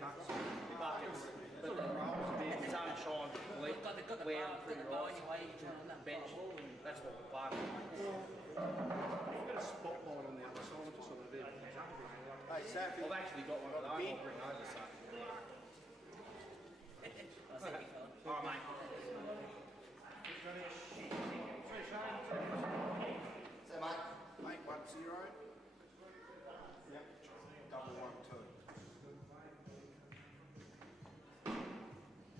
buckets. Buckets. But the sun shines where I'm pretty right. Bench. That's what we're parking. You've got a spotlight on the other side, just sort of there. Hey, Safi. I've actually got one of those. I'll bring over some. Alright, mate. So, mate. 810. Yep. 112.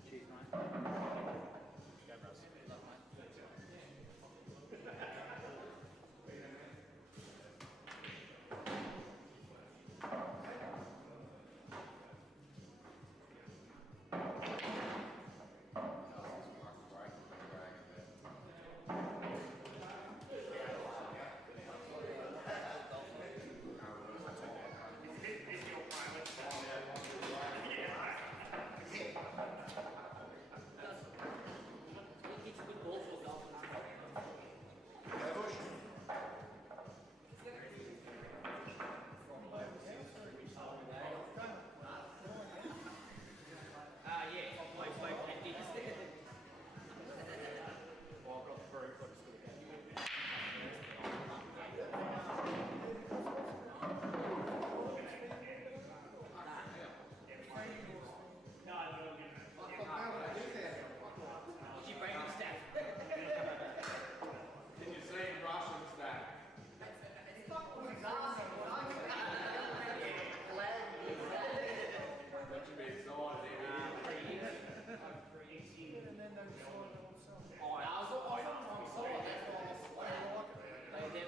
Cheers, mate. Go, Russ. Love, mate.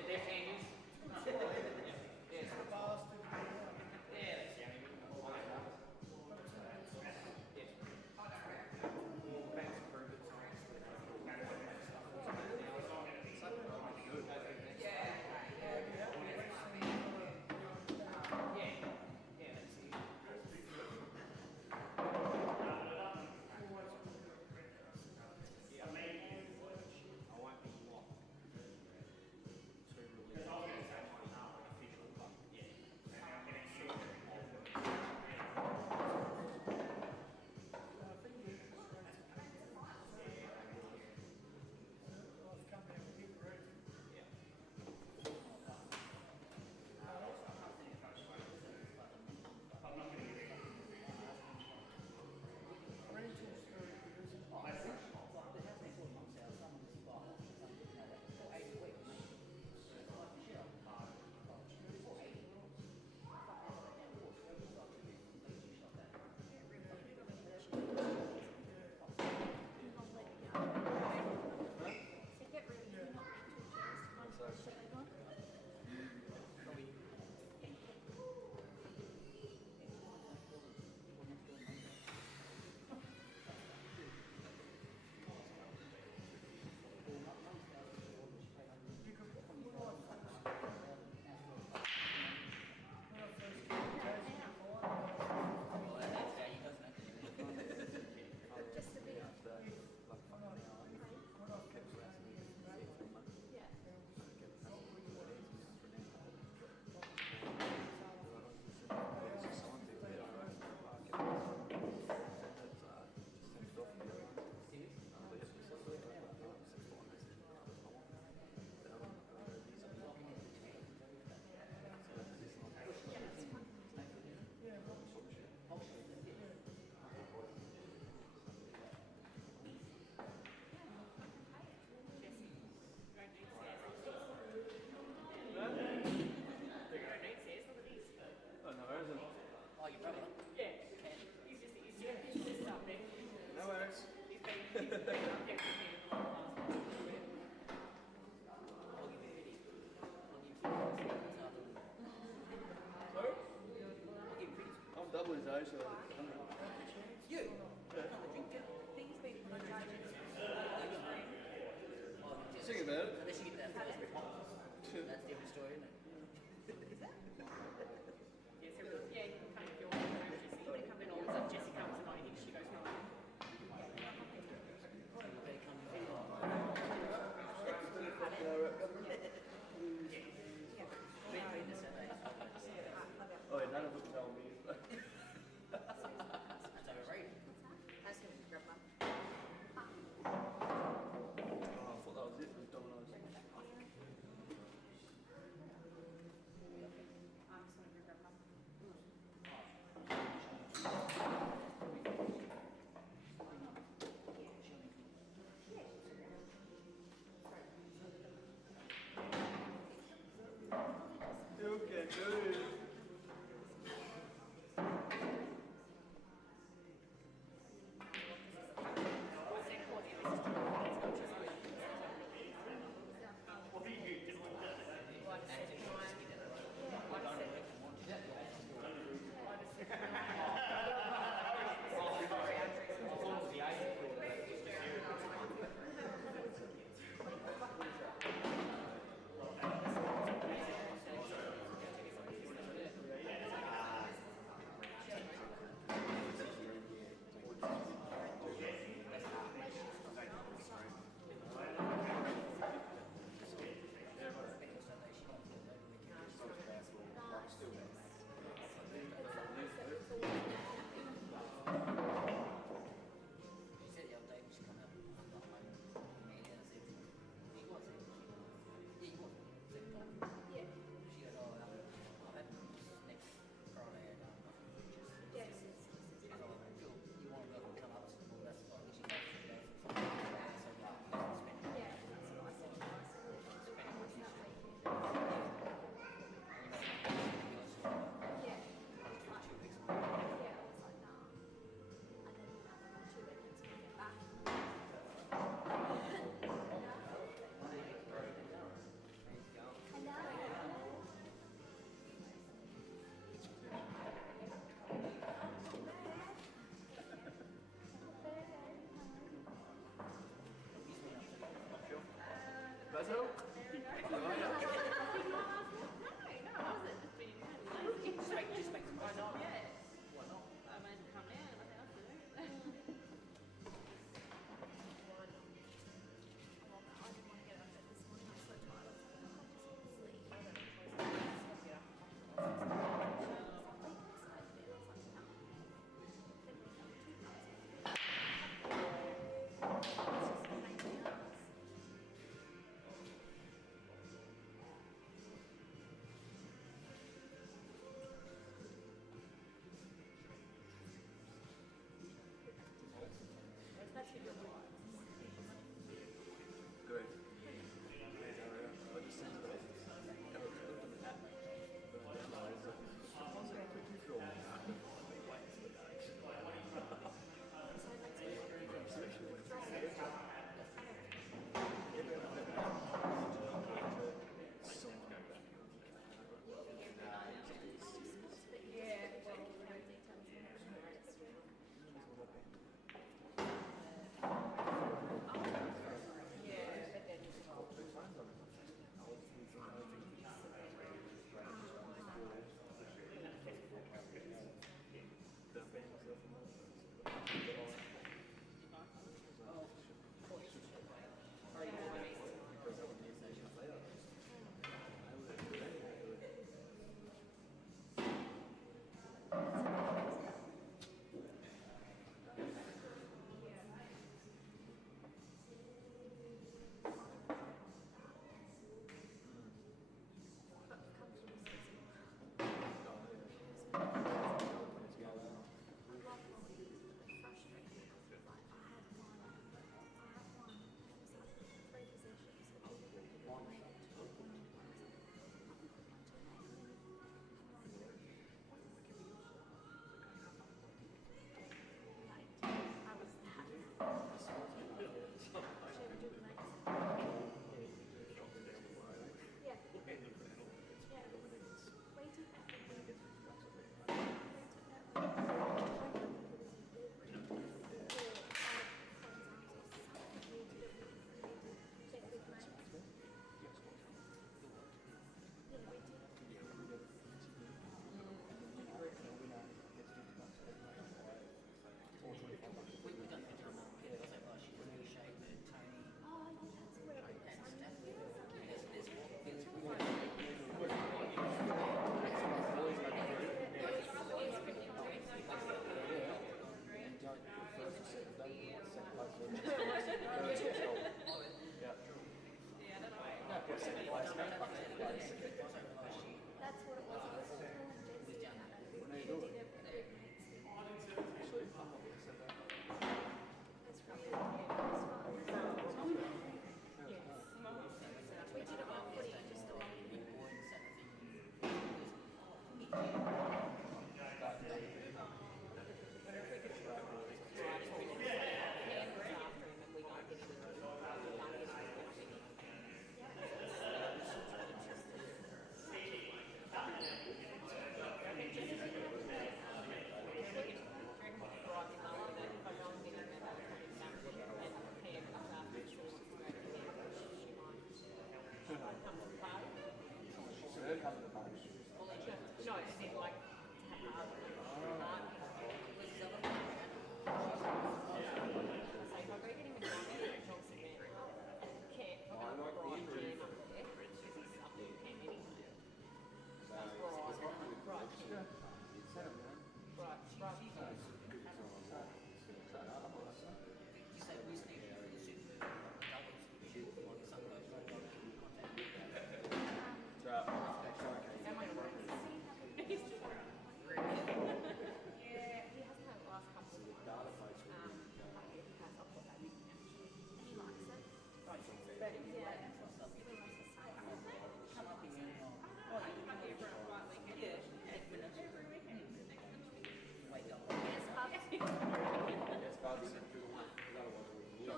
They're fans. Oh, your brother? Yeah. He's just up there. No worries. He's been up there for the last month. I'll give you a video. I'll give you a video. Sorry? I'll give you a video. I'm doubling his age, so You? Not a drinker. Things been judging. Sing about it. Unless you get that first bit. That's a different story, isn't it? Yeah, so yeah, you can kind of feel like Jesse. They come in all of Jesse comes and I think she goes no. They come in. Yeah. Read this, Oh, yeah, none of them tell me. It's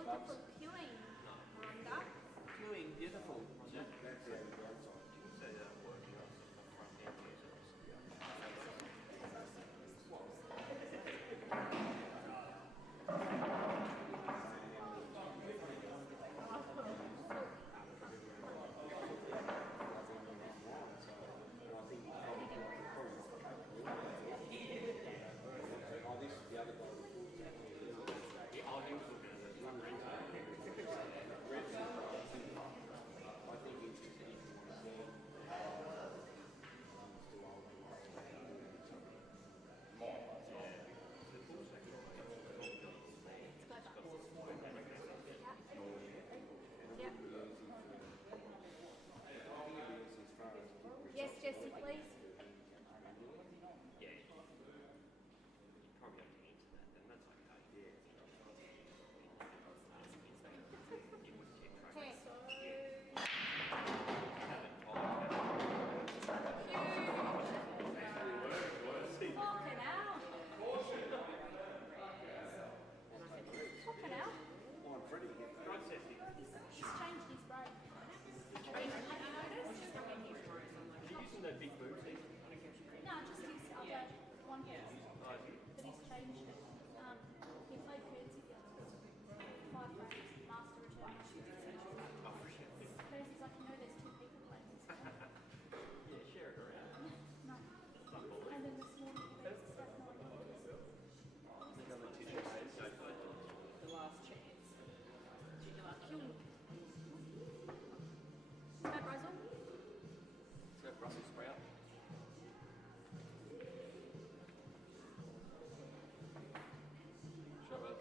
looking for queuing, Rhonda. Doing beautiful. Yes, Jesse, please. Fucking hell. Fucking hell. He's changed his brain. Have you noticed? Using those big boots, eh? No, just his other one piece. But he's changed it. He played curtsy the other day. 5 frames, master return, master return. First he's like, you know there's 2 people playing this game. Yeah, share it around. No. And then this morning he makes a step 9. The last chance. Queuing. Is that Brazil? So Brussels sprout. Sure, bud.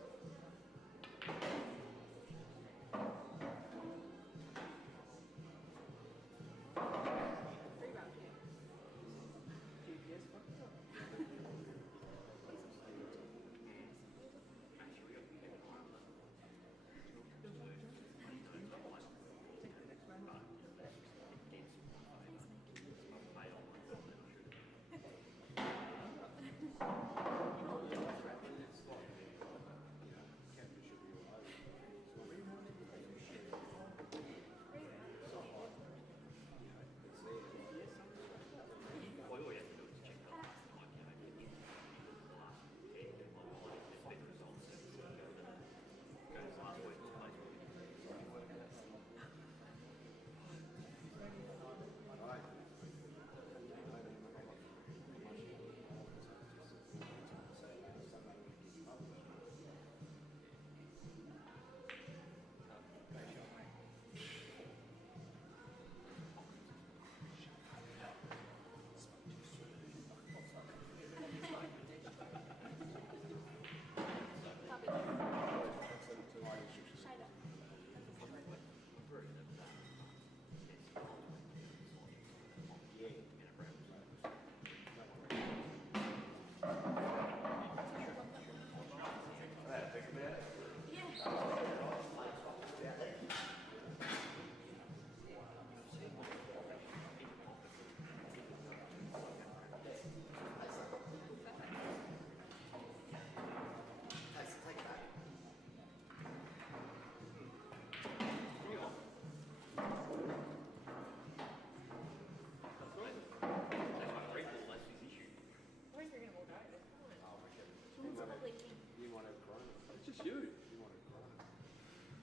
It's just you.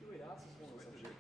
You eat asses more than some shit.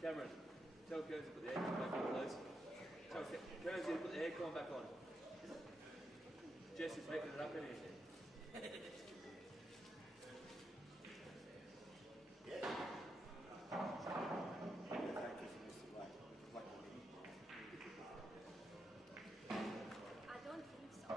Cameron, tell Kearns to put the aircon back on, please. Tell Kearns to put the aircon back on. Jess is heating it up in here. I don't think so.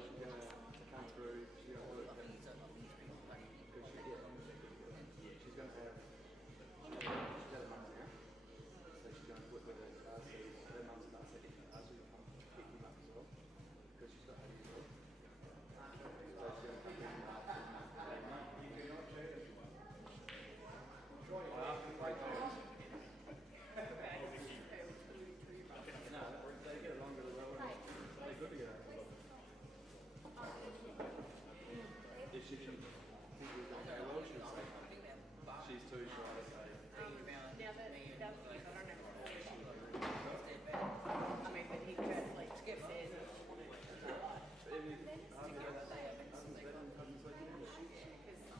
she's going to come through, she's going to work and she's going to have, she's got a mum now, so she's going to work with her, so her mum's car seat, so you come pick him up as well, because she's got her as well. So she's going to come pick him up. She's too shy to say. Now that he does this, I don't know whether she I mean, but he could like skip says because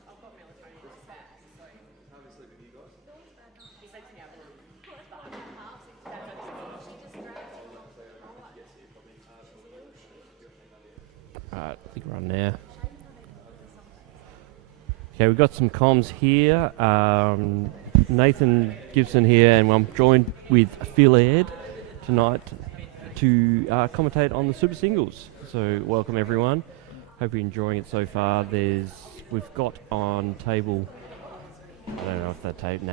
I've got melatonin in his bag, so How do you sleep with you guys? he sleeps in our room. Alright, I think we're on now. Okay, we've got some comms here. Nathan Gibson here, and I'm joined with Phil Aird tonight to commentate on the Super Singles. So welcome everyone. Hope you're enjoying it so far. We've got on table, I don't know if that table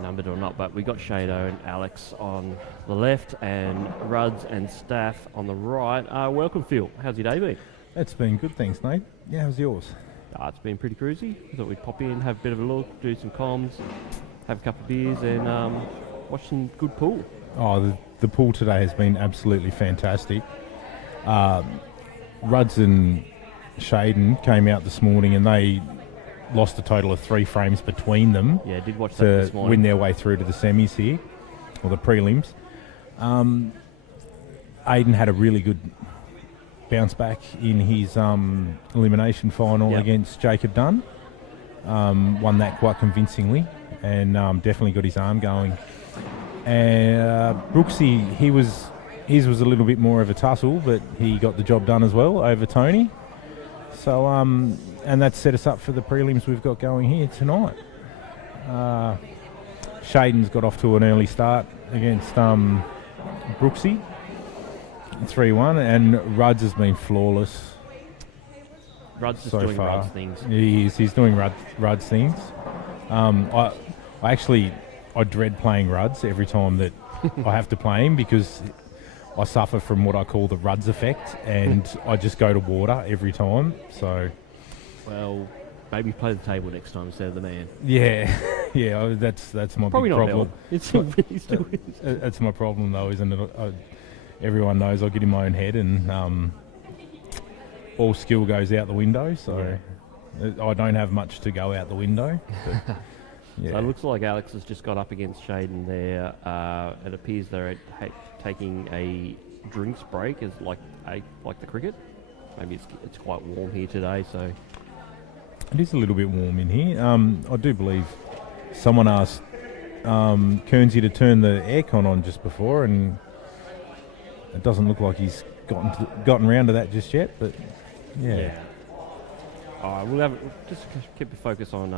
numbered or not, but we got Shado and Alex on the left and Ruds and Staff on the right. Welcome Phil. How's your day been? It's been good, thanks, Nate. Yeah, how's yours? It's been pretty cruisy. I thought we'd pop in, have a bit of a look, do some comms, have a couple of beers and watch some good pool. Oh, the pool today has been absolutely fantastic. Ruds and Shaden came out this morning and they lost a total of 3 frames between them. Yeah, I did watch that this to morning. win their way through to the semis here, or the prelims. Aiden had a really good bounce back in his elimination final against Jacob Dunn. Won that quite convincingly and definitely got his arm going. And Brooksy, his was a little bit more of a tussle, but he got the job done as well over Tony. So, and that set us up for the prelims we've got going here tonight. Shaden's got off to an early start against Brooksy, 3-1, and Ruds has been flawless. Ruds is so doing far. Ruds things. He's doing Ruds things. I dread playing Ruds every time that I have to play him because I suffer from what I call the Ruds effect, and I just go to water every time. So, Well, maybe play the table next time instead of the man. yeah, that's my Probably big not problem. It's still That's my problem though, isn't it? Everyone knows I get in my own head, and all skill goes out the window. So I don't have much to go out the window. But, yeah. So it looks like Alex has just got up against Shaden there. It appears they're taking a drinks break, as like the cricket. Maybe it's quite warm here today, so It is a little bit warm in here. I do believe someone asked Kernsey to turn the aircon on just before, and it doesn't look like he's gotten round to that just yet. But yeah. All right, we'll just keep the focus on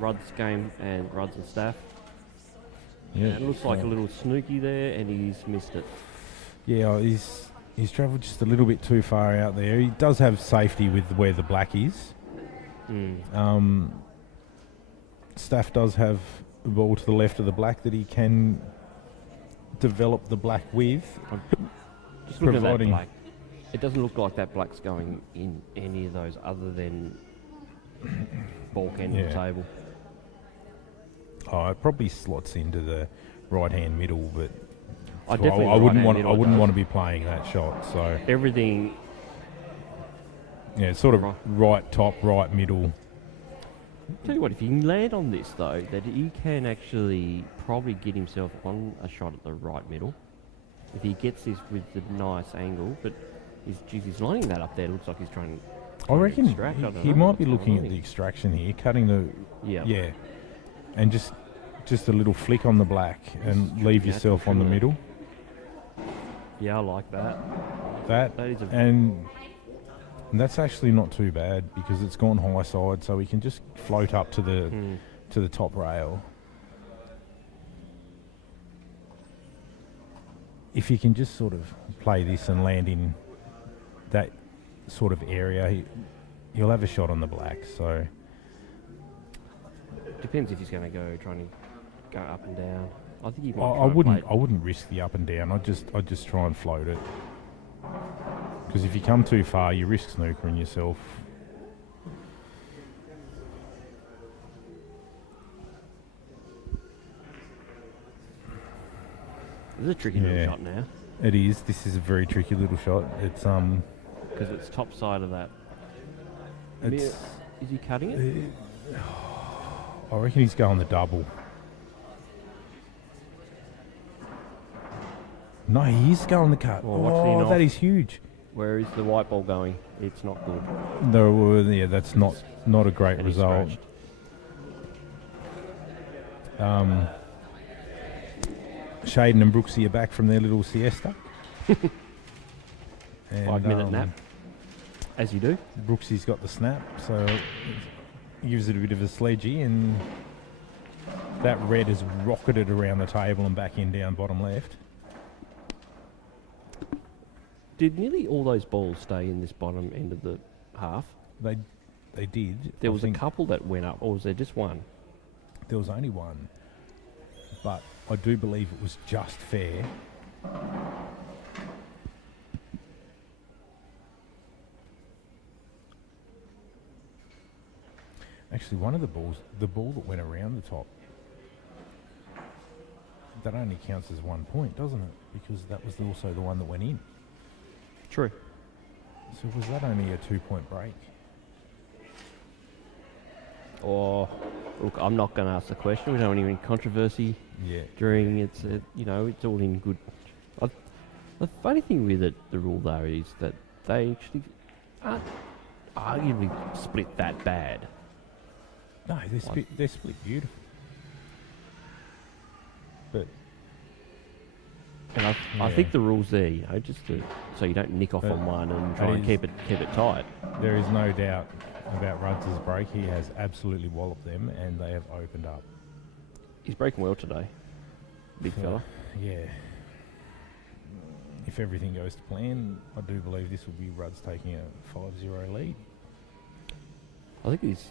Rudd's game and Ruds and Staff. Yeah, And it looks like a little snooky there, and he's missed it. Yeah, he's travelled just a little bit too far out there. He does have safety with where the black is. Staff does have a ball to the left of the black that he can develop the black with. Just looking at that black, it doesn't look like that black's going in any of those other than bulk end of the table. Oh, it probably slots into the right-hand middle, but I wouldn't want to be playing that shot. So everything. Yeah, sort of right top, right middle. Tell you what, if he can land on this though, that he can actually probably get himself on a shot at the right middle. If he gets this with the nice angle, but he's lining that up there. It looks like he's trying. I reckon he might be what's looking going at on the extraction here, cutting the yeah, and just a little flick on the black and leave yourself on the middle. Yeah, I like that. That is and that's actually not too bad because it's gone high side, so we can just float up to the top rail. If you can just sort of play this and land in that sort of area, he'll have a shot on the black. So Depends if he's going to go trying to go up and down. I think he might. I wouldn't risk the up and down. I'd just try and float it. Because if you come too far, you risk snookering yourself. This is a tricky little shot now. It is. This is a very tricky little shot. It's because it's top side of that. It's, Is he cutting it? I reckon he's going the double. No, he is going the cut. Oh, that is huge. Where is the white ball going? It's not good. No, yeah, that's not a great And he's result. Shaden and Brooksy are back from their little siesta. And, 5-minute nap, as you do. Brooksy's got the snap, so he gives it a bit of a sledgy, and that red has rocketed around the table and back in down bottom left. Did nearly all those balls stay in this bottom end of the half? They did. There I was a think couple that went up, or was there just one? There was only one, but I do believe it was just fair. Actually, one of the balls, the ball that went around the top, that only counts as 1 point, doesn't it? Because that was also the one that went in. True. So was that only a 2-point break? Or look, I'm not going to ask the question. We don't want any controversy. Yeah. During it's it's all in good. The funny thing with it, the rule though, is that they actually aren't arguably split that bad. No, they're split beautiful. But And I think the rule's there, just so you don't nick off on one and try and keep it tight. There is no doubt about Rudd's break. He has absolutely walloped them, and they have opened up. He's breaking well today, big fella. Yeah. If everything goes to plan, I do believe this will be Rudd's taking a 5-0 lead. I think it's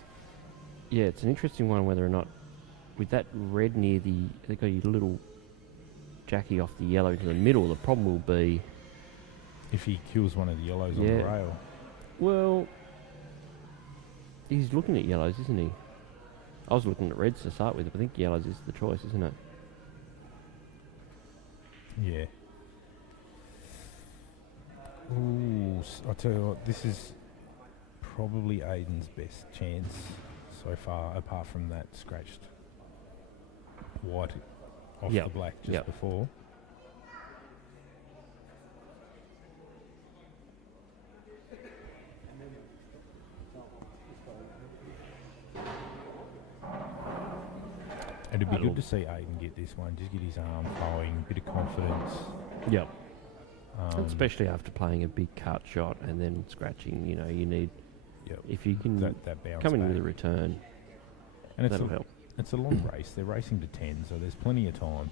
an interesting one whether or not, with that red near they got your little Jackie off the yellow into the middle, the problem will be if he kills one of the yellows on the rail. Well, he's looking at yellows, isn't he? I was looking at reds to start with, but I think yellows is the choice, isn't it? Yeah. Ooh, I'll tell you what, this is probably Aiden's best chance so far, apart from that scratched white off the black just before. It'd be good to see Aiden get this one, just get his arm flowing, bit of confidence. Yep. Especially after playing a big cut shot and then scratching, you need, if you can that bounce come in back with a return, and that'll help. It's a long race. They're racing to 10, so there's plenty of time.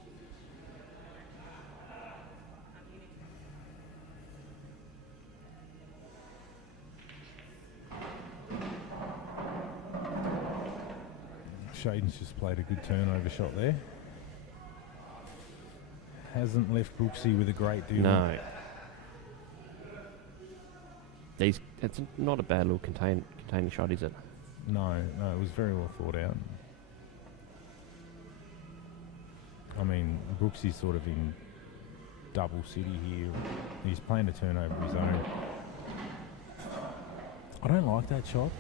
Shaden's just played a good turnover shot there. Hasn't left Brooksy with a great deal. No. It's not a bad little containing shot, is it? No, it was very well thought out. I mean, Brooksy's sort of in double city here. He's playing a turnover of his own. I don't like that shot.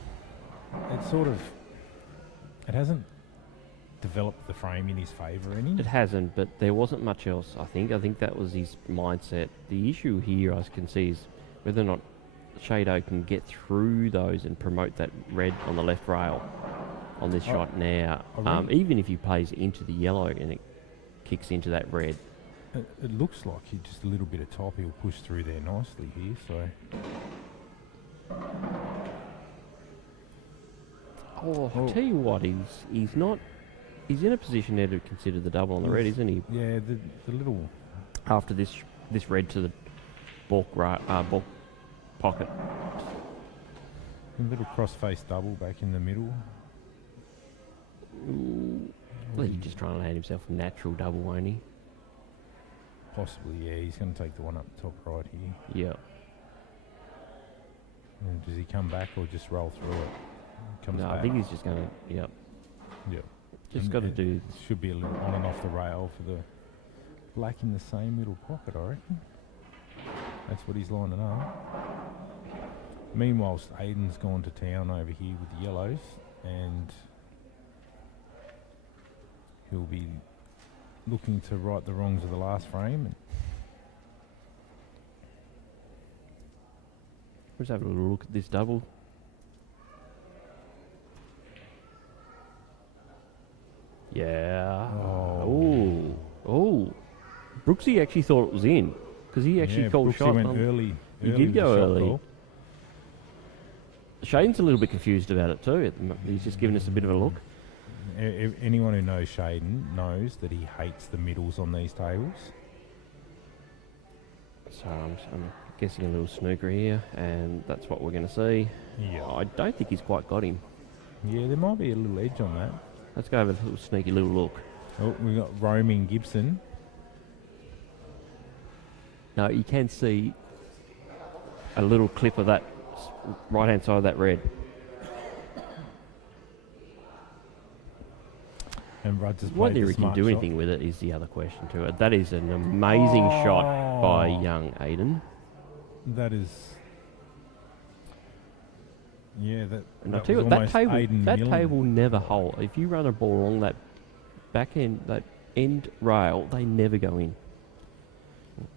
It hasn't developed the frame in his favour any. It hasn't, but there wasn't much else, I think. I think that was his mindset. The issue here I can see is whether or not Shado can get through those and promote that red on the left rail on this shot now. Even if he plays into the yellow and it kicks into that red. It looks like he just a little bit of top. He'll push through there nicely here, so... I'll tell you what, he's not... He's in a position there to consider the double on the red, isn't he? Yeah, the little... After this red to the balk pocket. A little cross-face double back in the middle. Well, he's just trying to land himself a natural double, won't he? Possibly, yeah. He's going to take the one up top right here. Yeah. And does he come back or just roll through it? Comes No, back. I think he's just going to, yep. Yep. Just And got to it do. Should be a little on and off the rail for the black in the same middle pocket, I reckon. That's what he's lining up. Meanwhile, Aiden's gone to town over here with the yellows, and he'll be looking to right the wrongs of the last frame. Let's have a little look at this double. Yeah. Oh. Oh. Brooksy actually thought it was in because he actually called Brooksy shot. went on- early. He early did with the go shot early. call. Shaden's a little bit confused about it too. He's just giving us a bit of a look. Anyone who knows Shaden knows that he hates the middles on these tables. So I'm guessing a little snooker here, and that's what we're going to see. Yeah. I don't think he's quite got him. Yeah, there might be a little edge on that. Let's go have a little sneaky little look. Oh, we got roaming Gibson. No, you can see a little clip of that right hand side of that red. And Rudd just Whether played the he can smart do shot. anything with it is the other question to it. That is an amazing shot by young Aiden. That is... Yeah, that, And I that tell you was what, that almost Aiden Millen. table never hold. If you run a ball along that back end, that end rail, they never go in.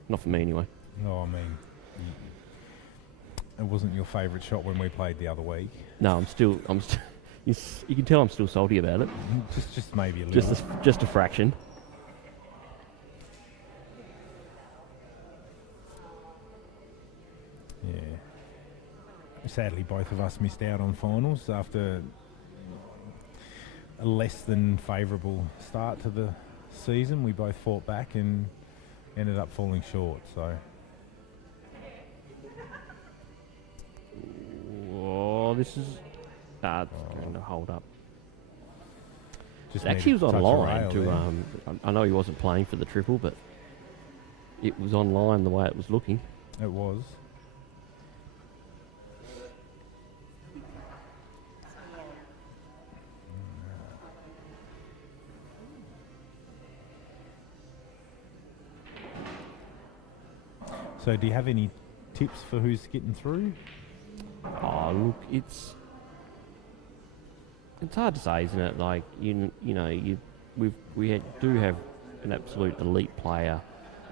Not for me anyway. No, I mean... It wasn't your favourite shot when we played the other week. No, I'm still you can tell I'm still salty about it. Just maybe a little. Just a fraction. Yeah. Sadly, both of us missed out on finals after a less than favourable start to the season. We both fought back and ended up falling short. So. Oh, this is it's going to hold up. Just Actually, it was needed to touch a online rail to. there. I know he wasn't playing for the triple, but it was online the way it was looking. It was. So, do you have any tips for who's getting through? Oh, look, it's hard to say, isn't it? Like do have an absolute elite player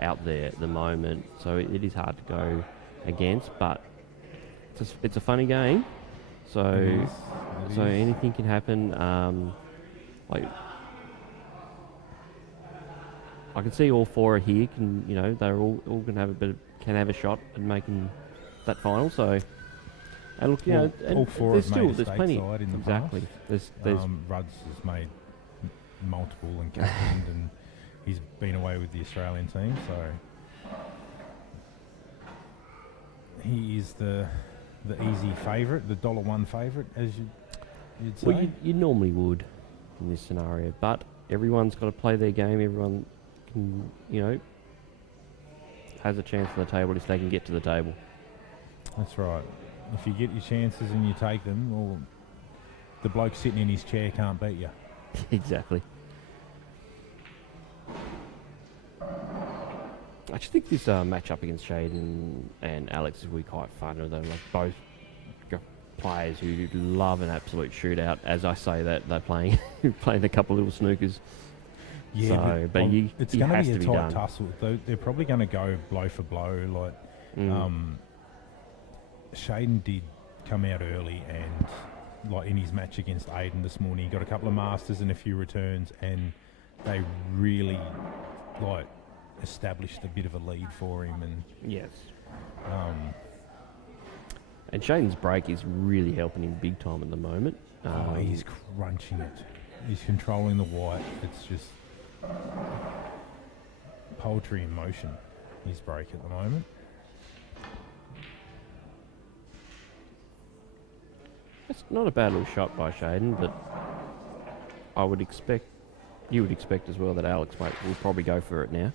out there at the moment, so it is hard to go against. But it's a funny game, so It is. anything can happen. Like I can see all four here can they're all going to have can have a shot at making that final. So. And look, all four there's have made a there's plenty. stateside in the Exactly. past. There's Rudds has made multiple and captained, and he's been away with the Australian team, so he is the easy favourite, the $1 favourite, as you'd say. well, you normally would in this scenario, but everyone's got to play their game. Everyone can, has a chance on the table if they can get to the table. That's right. If you get your chances and you take them, well, the bloke sitting in his chair can't beat you. Exactly. I just think this match up against Shaden and Alex is really quite fun. They're like both players who love an absolute shootout. As I say that, they're playing a couple of little snookers. Yeah, So, but it's it going to has be a to be tight done. tussle. They're probably going to go blow for blow. Shaden did come out early and, like in his match against Aiden this morning, he got a couple of masters and a few returns, and they really established a bit of a lead for him. And Yes. And Shaden's break is really helping him big time at the moment. he's crunching it. He's controlling the white. It's just poetry in motion, his break at the moment. It's not a bad little shot by Shaden, but I would expect, you would expect as well that Alex will probably go for it now.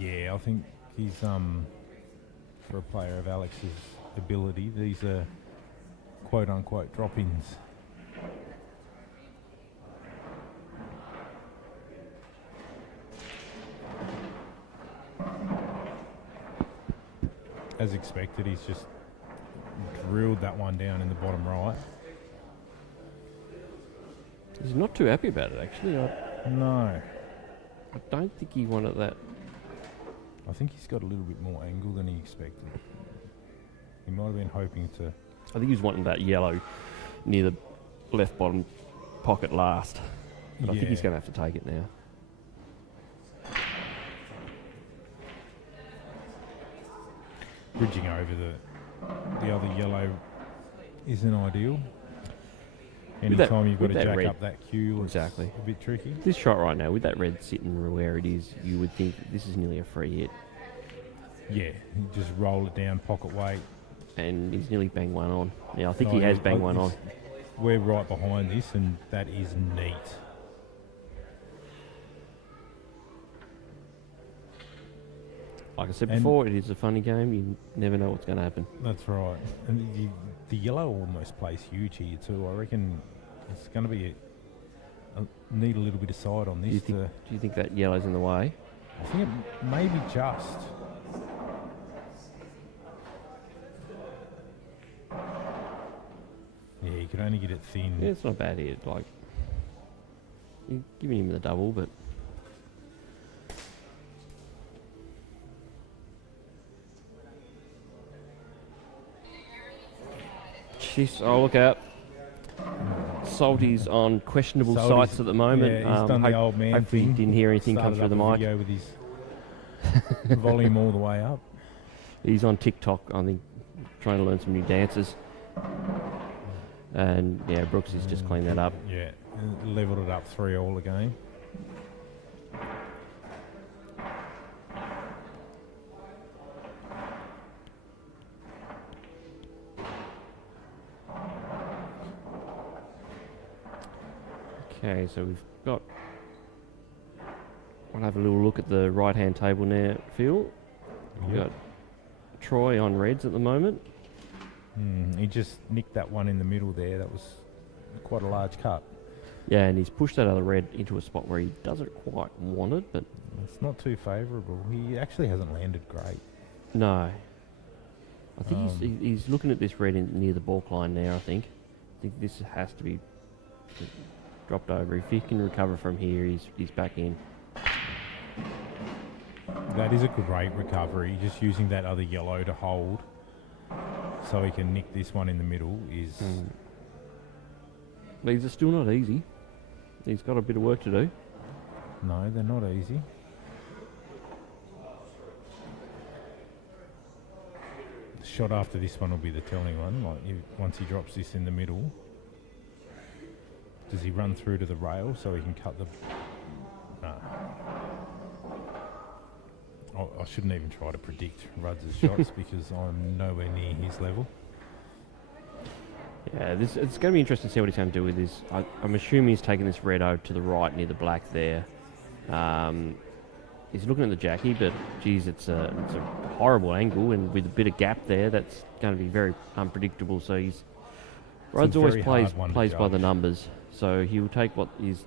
Yeah, I think he's for a player of Alex's ability, these are quote unquote drop-ins. As expected, he's just drilled that one down in the bottom right. He's not too happy about it, actually. No. I don't think he wanted that. I think he's got a little bit more angle than he expected. He might have been hoping to... I think he was wanting that yellow near the left bottom pocket last. But I think he's going to have to take it now. Bridging over the other yellow isn't ideal. Anytime you've got to jack up that cue, exactly, it's a bit tricky. This shot right now, with that red sitting where it is, you would think this is nearly a free hit. Yeah, you just roll it down, pocket weight. And he's nearly banged one on. Yeah, I think he has banged one on. We're right behind this, and that is neat. Like I said before, it is a funny game. You never know what's going to happen. That's right. And the yellow almost plays huge here too. I reckon it's going to be need a little bit of side on this. Do you think that yellow's in the way? I think it may be just. Yeah, you could only get it thin. Yeah, it's not a bad hit. Like, you're giving him the double, but... Jeez, oh, look out. Salty's on questionable sites at the moment. Yeah, he's done the old man hopefully thing. He didn't hear anything come through the mic. Video with his volume all the way up. He's on TikTok, I think, trying to learn some new dances. And yeah, Brooks has just cleaned that up. Yeah, levelled it up 3-all again. Okay, so we've got... I'll have a little look at the right-hand table now, Phil. We've got Troy on reds at the moment. He just nicked that one in the middle there. That was quite a large cut. Yeah, and he's pushed that other red into a spot where he doesn't quite want it, but... It's not too favourable. He actually hasn't landed great. No. I think he's looking at this red near the balk line now, I think. I think this has to be dropped over. If he can recover from here, he's back in. That is a great recovery. Just using that other yellow to hold so he can nick this one in the middle is... These are still not easy. He's got a bit of work to do. No, they're not easy. The shot after this one will be the telling one. Like once he drops this in the middle, does he run through to the rail so he can cut the... No. I shouldn't even try to predict Rudd's shots because I'm nowhere near his level. Yeah, it's going to be interesting to see what he's going to do with this. I'm assuming he's taking this red over to the right near the black there. He's looking at the Jackie, but geez, it's a horrible angle, and with a bit of gap there, that's going to be very unpredictable. So Rudd's always plays by the numbers, so he'll take what is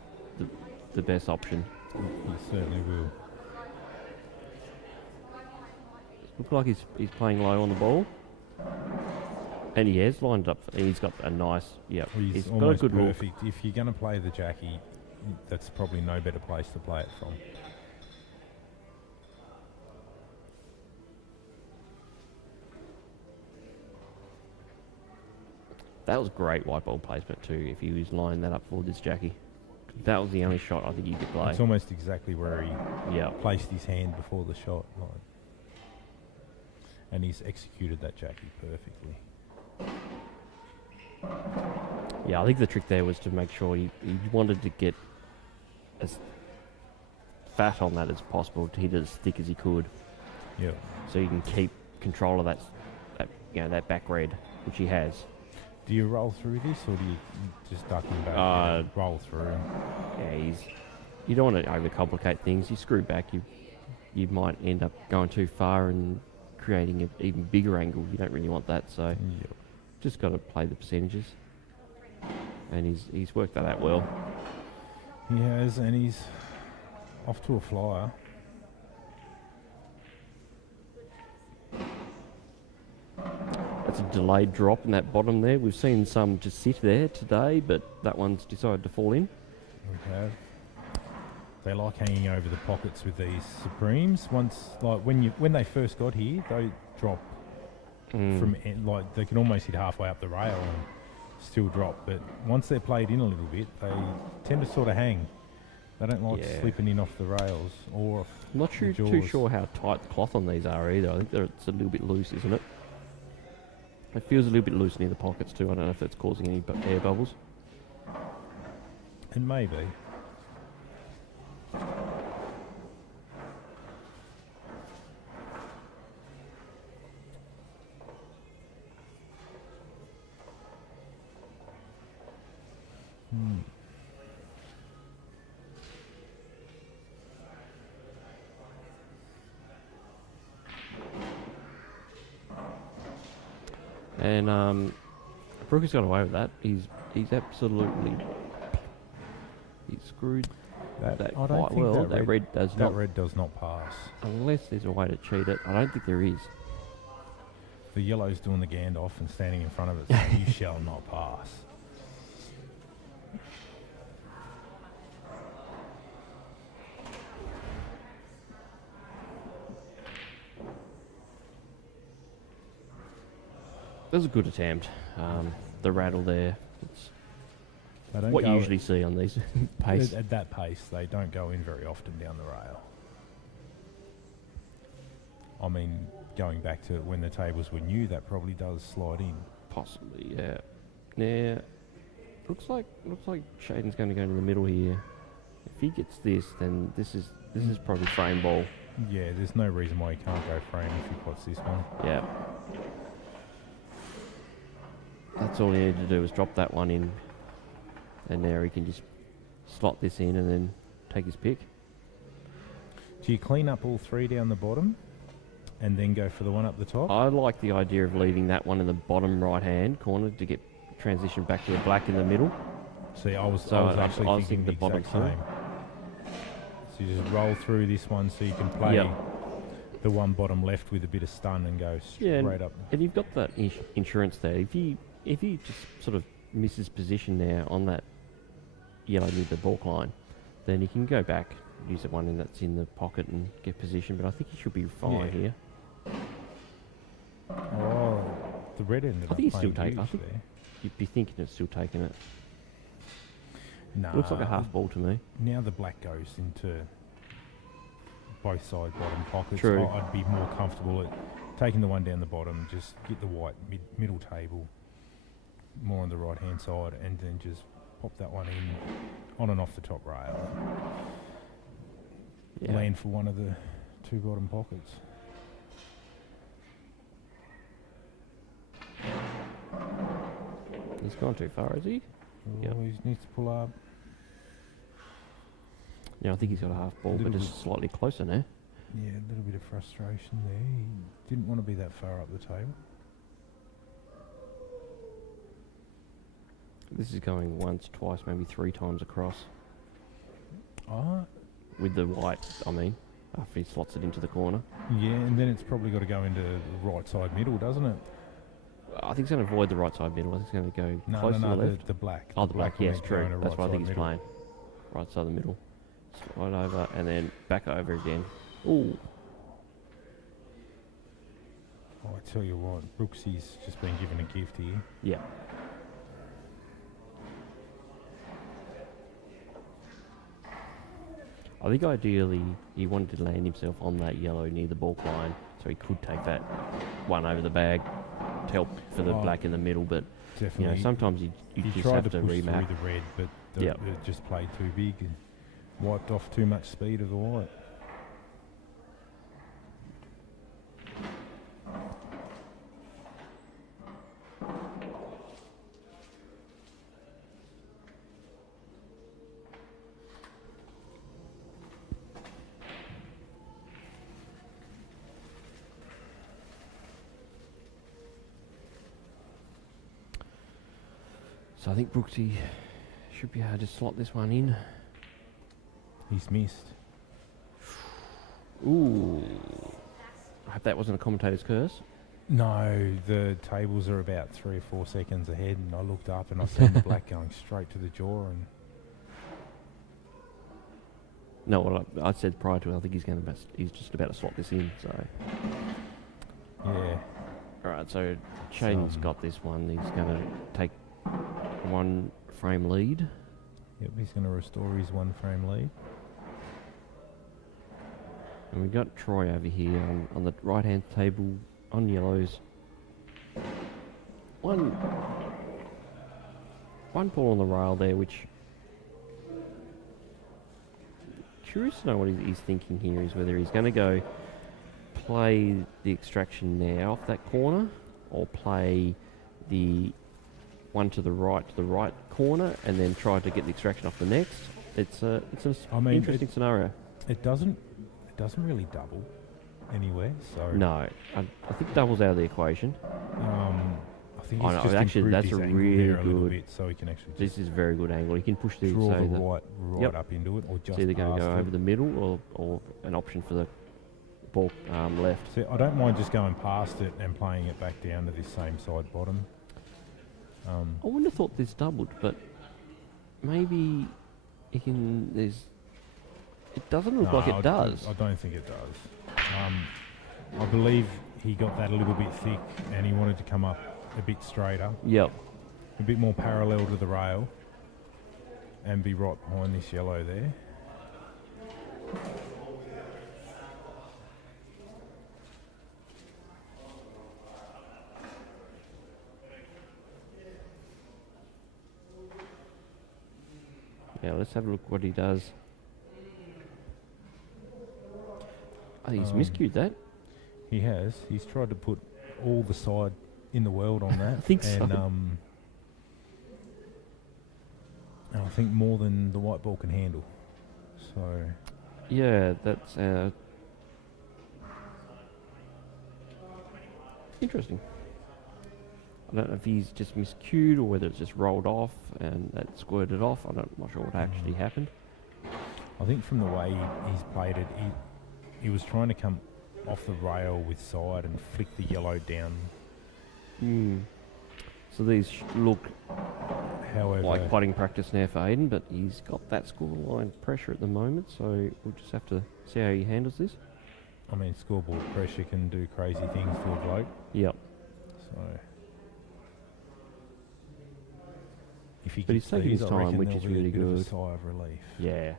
the best option. He certainly will. Looks like he's playing low on the ball. And he has lined up. He's got a nice... Yeah, he's got a good perfect. If you're going to play the Jackie, that's probably no better place to play it from. That was great white ball placement too, if he was lining that up for this Jackie. That was the only shot I think he could play. It's almost exactly where he placed his hand before the shot. And he's executed that Jackie perfectly. Yeah, I think the trick there was to make sure he wanted to get as fat on that as possible, to hit it as thick as he could. Yeah. So you can keep control of that back red, which he has. Do you roll through this, or do you just duck him back and roll through? Yeah, you don't want to overcomplicate things. You screw back, you might end up going too far and creating an even bigger angle. You don't really want that, so just got to play the percentages. And he's worked that out well. He has, and he's off to a flyer. That's a delayed drop in that bottom there. We've seen some just sit there today, but that one's decided to fall in. We have. They like hanging over the pockets with these Supremes. Once, like when they first got here, they drop from like they can almost hit halfway up the rail and still drop. But once they're played in a little bit, they tend to sort of hang. They don't like slipping in off the rails or off I'm not too sure how tight the cloth on these are either. I think it's a little bit loose, isn't it? It feels a little bit loose near the pockets too. I don't know if that's causing any air bubbles. It may be. And Brooker's got away with that. He's absolutely screwed that I don't quite think well. that red does that not, red does not pass. unless there's a way to cheat it. I don't think there is. The yellow's doing the Gandalf and standing in front of it, so you shall not pass. That was a good attempt. The rattle there. It's They don't what you go usually see on these pace. at that pace. They don't go in very often down the rail. I mean, going back to when the tables were new, that probably does slide in. Possibly, yeah. Now, looks like Shaden's going to go into the middle here. If he gets this, then this is probably frame ball. Yeah, there's no reason why he can't go frame if he pots this one. Yeah. That's all he needed to do was drop that one in, and now he can just slot this in and then take his pick. Do you clean up all three down the bottom and then go for the one up the top? I like the idea of leaving that one in the bottom right-hand corner to get transition back to the black in the middle. See, I was So actually I was thinking thinking the bottom exact same. So you just roll through this one so you can play Yep. the one bottom left with a bit of stun and go straight up. And you've got that insurance there. If he just sort of misses position there on that yellow near the balk line, then he can go back, use the one that's in the pocket and get position. But I think he should be fine here. Oh, the red ended I up think he's still playing taking. I huge think there. you'd be thinking of still taking it. Nah, Looks like a half ball to me. Now the black goes into both side bottom pockets. True. I'd be more comfortable at taking the one down the bottom, just get the white middle table more on the right hand side, and then just pop that one in on and off the top rail. Yeah. Land for one of the two bottom pockets. He's gone too far, is he? Oh, Yep. he needs to pull up. Yeah, I think he's got a half ball, but Little just slightly closer now. Yeah, a little bit of frustration there. He didn't want to be that far up the table. This is going once, twice, maybe three times across. Ah, With the white, I mean, after he slots it into the corner. yeah, and then it's probably got to go into the right side middle, doesn't it? I think he's going to avoid the right side middle. I think he's going to go No, close no, to no, the left. the black. Oh, the black, one yes, needs to true. go into That's right what I think side he's middle. playing. Right side of the middle. Slide over and then back over again. Ooh. Oh, I tell you what, Brooksy's just been given a gift here. Yeah. I think ideally he wanted to land himself on that yellow near the balk line so he could take that one over the bag to help for the Oh, black in the middle, but Definitely. sometimes you he just tried have to to push remap. through the red, but Yep. it just played too big and wiped off too much speed of the white. So I think Brooksy should be able to slot this one in. He's missed. Ooh. I hope that wasn't a commentator's curse. No, the tables are about 3 or 4 seconds ahead, and I looked up and I seen the black going straight to the jaw. And No, well, I said prior to it, I think he's just about to slot this in. So, yeah, all right. So Shaden's got this one. He's going to take 1 frame lead. yep, he's going to restore his 1 frame lead. And we've got Troy over here on the right-hand table on yellows. One ball on the rail there, which... Curious to know what he's thinking here, is whether he's going to go play the extraction now off that corner, or play the one to the right corner, and then try to get the extraction off the next. It's an interesting scenario. It doesn't really double anywhere. So No, I think doubles out of the equation. I think Oh, he's no, just actually, improved that's his a angle really there a little good- bit, so he can actually This is a very good angle. He can push the draw the so right Yep. up into it, or just it's either going to past go it. over the middle or an option for the ball left. See, I don't mind just going past it and playing it back down to this same side bottom. I wouldn't have thought this doubled, but maybe it can. It doesn't look like it does. I don't think it does. I believe he got that a little bit thick, and he wanted to come up a bit straighter, Yep. a bit more parallel to the rail, and be right behind this yellow there. Yeah, let's have a look what he does. I think he's miscued that. He has. He's tried to put all the side in the world on that. I think so. And I think more than the white ball can handle. So Yeah, that's interesting. I don't know if he's just miscued or whether it's just rolled off and that squirted off. I'm not sure what actually happened. I think from the way he's played it, he was trying to come off the rail with side and flick the yellow down. So these look However, like putting practice now for Aiden, but he's got that scoreline pressure at the moment, so we'll just have to see how he handles this. I mean, scoreboard pressure can do crazy things to a bloke. Yep. So if he But he's gets taking these, his I time, reckon which there'll is be really a bit of a good. sigh of relief. Yeah.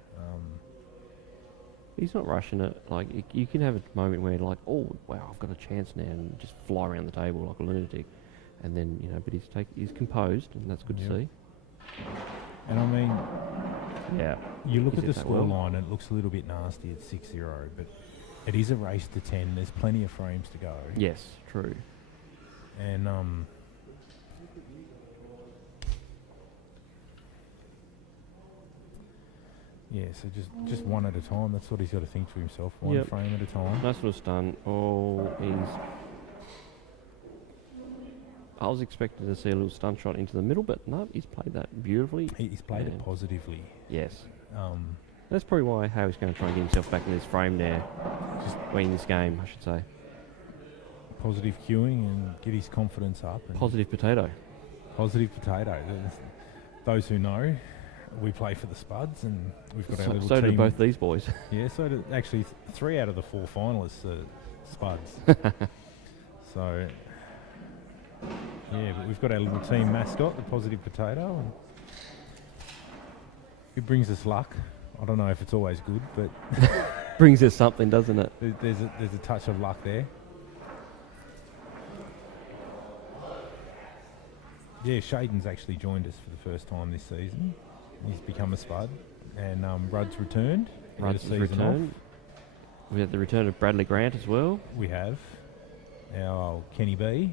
He's not rushing it. Like, you can have a moment where, like, oh, wow, I've got a chance now, and just fly around the table like a lunatic. And then, but he's composed, and that's good to see. And I mean, Yeah. you look He's at the hit that well. scoreline, and it looks a little bit nasty at 6-0, but it is a race to 10. There's plenty of frames to go. Yes, true. And yeah, so just one at a time. That's what he's got to think to himself. One Yep. frame at a time. Nice little stun. Oh, I was expecting to see a little stun shot into the middle, but no, he's played that beautifully. He's played it And- positively. Yes. Um, That's probably why Howe's going to try and get himself back in this frame now. Just winning this game, I should say. positive queuing and get his confidence up. And Positive potato. positive potato. Those who know, we play for the Spuds, and we've got our little So team. do both these boys. Yeah, so do actually 3 out of the 4 finalists are Spuds. So yeah, but we've got our little team mascot, the positive potato, and it brings us luck. I don't know if it's always good, but Brings us something, doesn't it? there's a touch of luck there. Yeah, Shaden's actually joined us for the first time this season. He's become a Spud, and Rudd's returned. Rudd's Season return. We had the return of Bradley Grant as well. off. We have our Kenny B.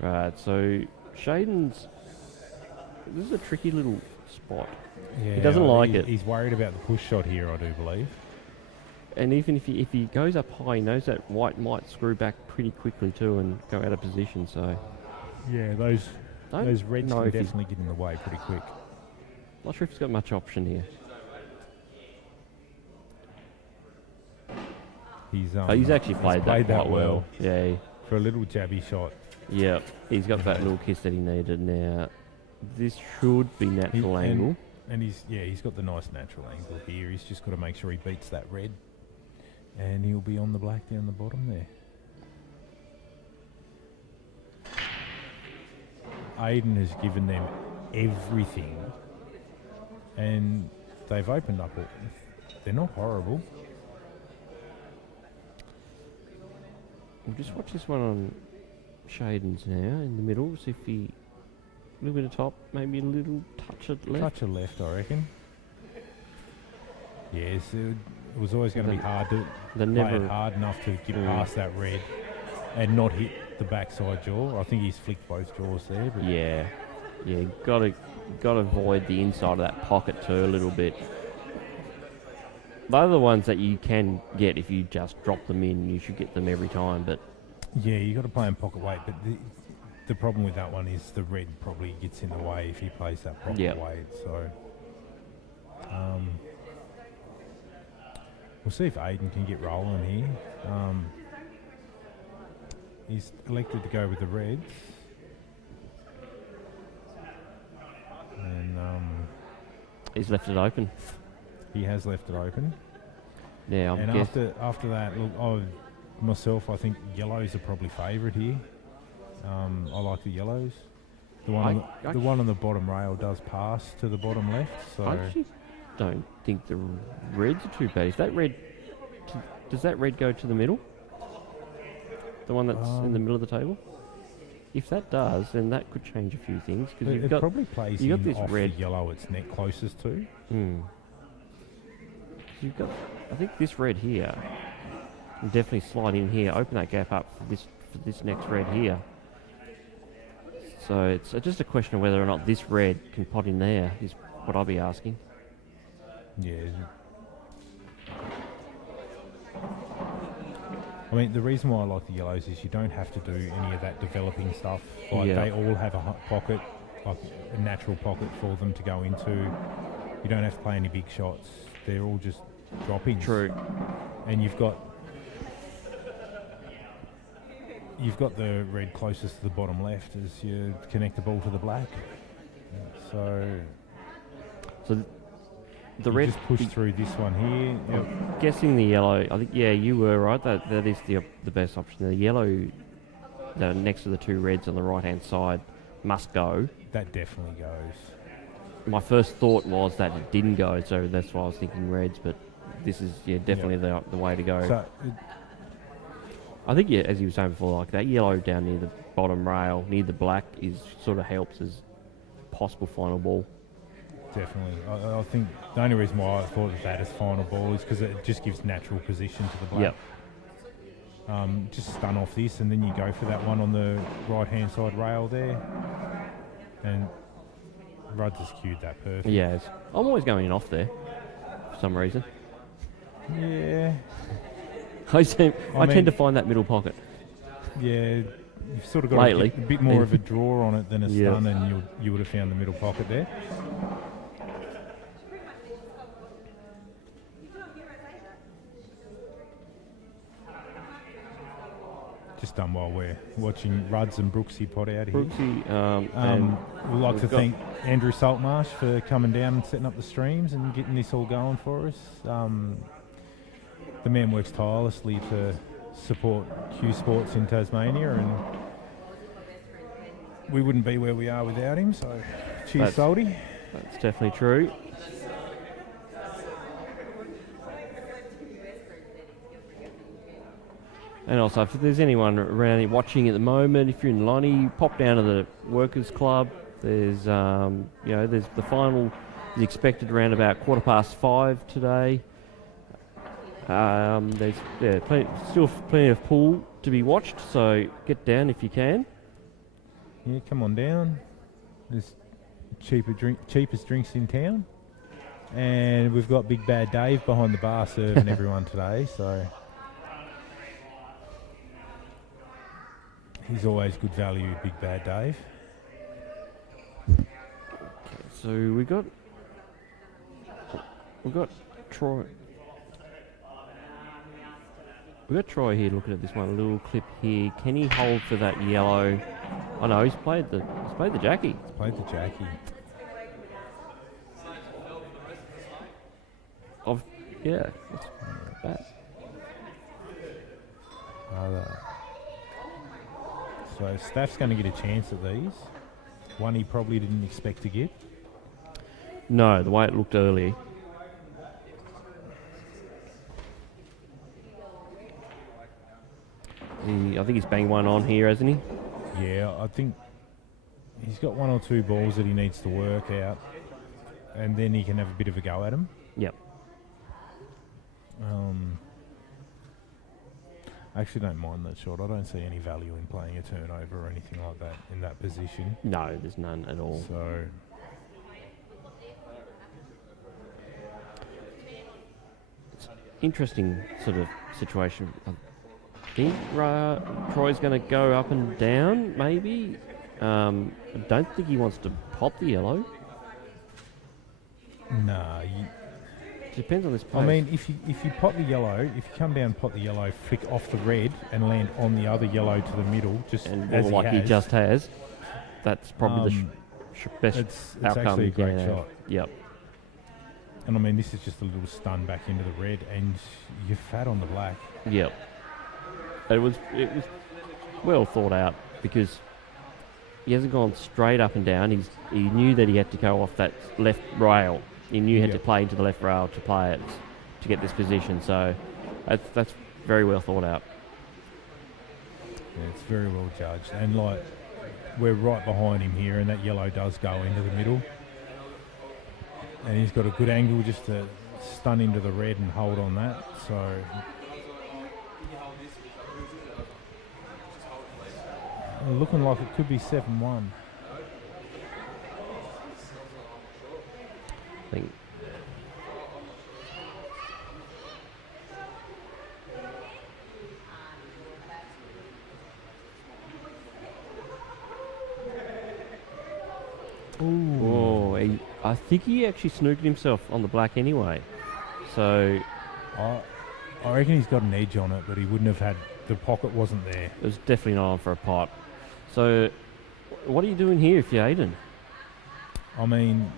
Right, so Shaden's... This is a tricky little spot. Yeah, doesn't like it. He's worried about the push shot here, I do believe. And even if he goes up high, he knows that white might screw back pretty quickly too and go out of position. So Yeah, those reds know can if he's- definitely get in the way pretty quick. not sure if he's got much option here. He's He's actually played that quite well. Yeah, for a little jabby shot. yeah. He's got that little kiss that he needed. Now, this should be natural angle. And he's got the nice natural angle here. He's just got to make sure he beats that red, and he'll be on the black down the bottom there. Aiden has given them everything, and they've opened up. They're not horrible. We'll just watch this one on Shaden's now in the middle. See if he a little bit of top, maybe a little touch of left. Touch of left, I reckon. Yes, it was always going to be hard to play it hard enough to get past that red and not hit the backside jaw. I think he's flicked both jaws there. But Yeah, got to avoid the inside of that pocket too a little bit. They're the ones that you can get if you just drop them in. You should get them every time, but yeah, you got to play in pocket weight. But the problem with that one is the red probably gets in the way if he plays that pocket weight. So we'll see if Aiden can get rolling here. He's elected to go with the reds. And he's left it open. he has left it open. Yeah, And after that, look, I think yellows are probably favourite here. I like the yellows. The one on the bottom rail does pass to the bottom left. So I actually don't think the reds are too bad. If that red, does that red go to the middle? The one that's in the middle of the table? If that does, then that could change a few things. Because it probably plays you've got in this off red the yellow it's neck closest to. You've got, I think this red here will definitely slide in here, open that gap up for this next red here. So it's just a question of whether or not this red can pot in there is what I'll be asking. Yeah. I mean, the reason why I like the yellows is you don't have to do any of that developing stuff. Like they all have a pocket, like a natural pocket for them to go into. You don't have to play any big shots. They're all just droppings. True. And you've got the red closest to the bottom left as you connect the ball to the black. So the you red just push through this one here. Yep. Guessing the yellow, I think you were right. That is the best option. The yellow, next to the two reds on the right hand side, must go. That definitely goes. My first thought was that it didn't go, so that's why I was thinking reds. But this is definitely the way to go. So I think as you were saying before, like that yellow down near the bottom rail, near the black, sort of helps as possible final ball. Definitely. I think the only reason why I thought of that as final ball is because it just gives natural position to the black. Yep. Just stun off this, and then you go for that one on the right-hand side rail there. And Rudd's has cued that perfect. Yes. I'm always going in off there for some reason. Yeah. I tend to find that middle pocket. Yeah. You've sort of got a bit more of a draw on it than a stun, and you would have found the middle pocket there. Just done while we're watching Rudds and Brooksy pot out here. Brooksy, we'd like to thank Andrew Saltmarsh for coming down and setting up the streams and getting this all going for us. The man works tirelessly to support Q Sports in Tasmania, and we wouldn't be where we are without him, so cheers, Salty. That's definitely true. And also, if there's anyone around watching at the moment, if you're in Lonnie, pop down to the Workers Club. There's, there's the final is expected around about 5:15 today. There's still plenty of pool to be watched, so get down if you can. Yeah, come on down. There's cheapest drinks in town. And we've got Big Bad Dave behind the bar serving everyone today, so he's always good value, Big Bad Dave. So we got Troy. We got Troy here looking at this one little clip here. Can he hold for that yellow? Oh no, he's played the Jackie. He's played the Jackie. Yeah, that's bad. So Staff's going to get a chance at these. One he probably didn't expect to get. No, the way it looked early. I think he's banged one on here, hasn't he? Yeah, I think he's got one or two balls that he needs to work out, and then he can have a bit of a go at him. Yep. I actually don't mind that shot. I don't see any value in playing a turnover or anything like that in that position. No, there's none at all. So it's an interesting sort of situation. I think Troy's going to go up and down, maybe. I don't think he wants to pop the yellow. nah, Depends on this I place. mean, if you pot the yellow, if you come down, pot the yellow, flick off the red, and land on the other yellow to the middle, just and as like he just has, that's probably the best it's outcome actually a you can great have. shot. Yep. And I mean, this is just a little stun back into the red, and you're fat on the black. Yep. It was well thought out because he hasn't gone straight up and down. He knew that he had to go off that left rail. He knew he had to play into the left rail to play it to get this position. So that's very well thought out. Yeah, it's very well judged, and like we're right behind him here, and that yellow does go into the middle, and he's got a good angle just to stun into the red and hold on that. So looking like it could be 7-1. I think. Oh, I think he actually snooked himself on the black anyway. So I reckon he's got an edge on it, but he wouldn't have had, the pocket wasn't there. it was definitely not on for a pot. So what are you doing here if you're Aiden? I mean,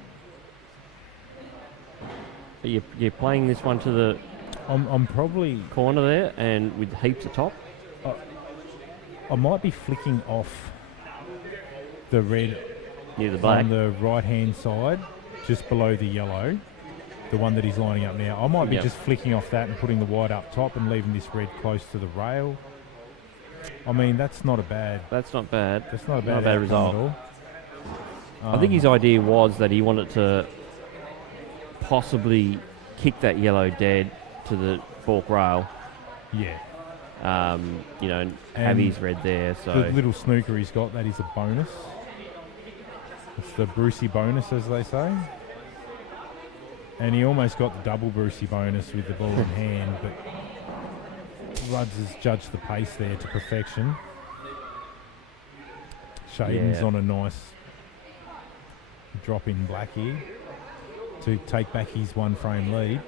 You're playing this one to the I'm probably, corner there and with heaps of top? I might be flicking off the red Near the black. on the right-hand side, just below the yellow, the one that he's lining up now. I might be Yep. just flicking off that and putting the white up top and leaving this red close to the rail. I mean, that's not a bad. That's not bad. That's not a Not bad, outcome result. at all. I think his idea was that he wanted to possibly kick that yellow dead to the fork rail, Yeah. and have And his red there. So The little snooker he's got, that is a bonus. It's the Brucey bonus, as they say. And he almost got the double Brucey bonus with the ball in hand, but Rudds has judged the pace there to perfection. Shaden's Yeah. on a nice drop in black here to take back his one frame lead.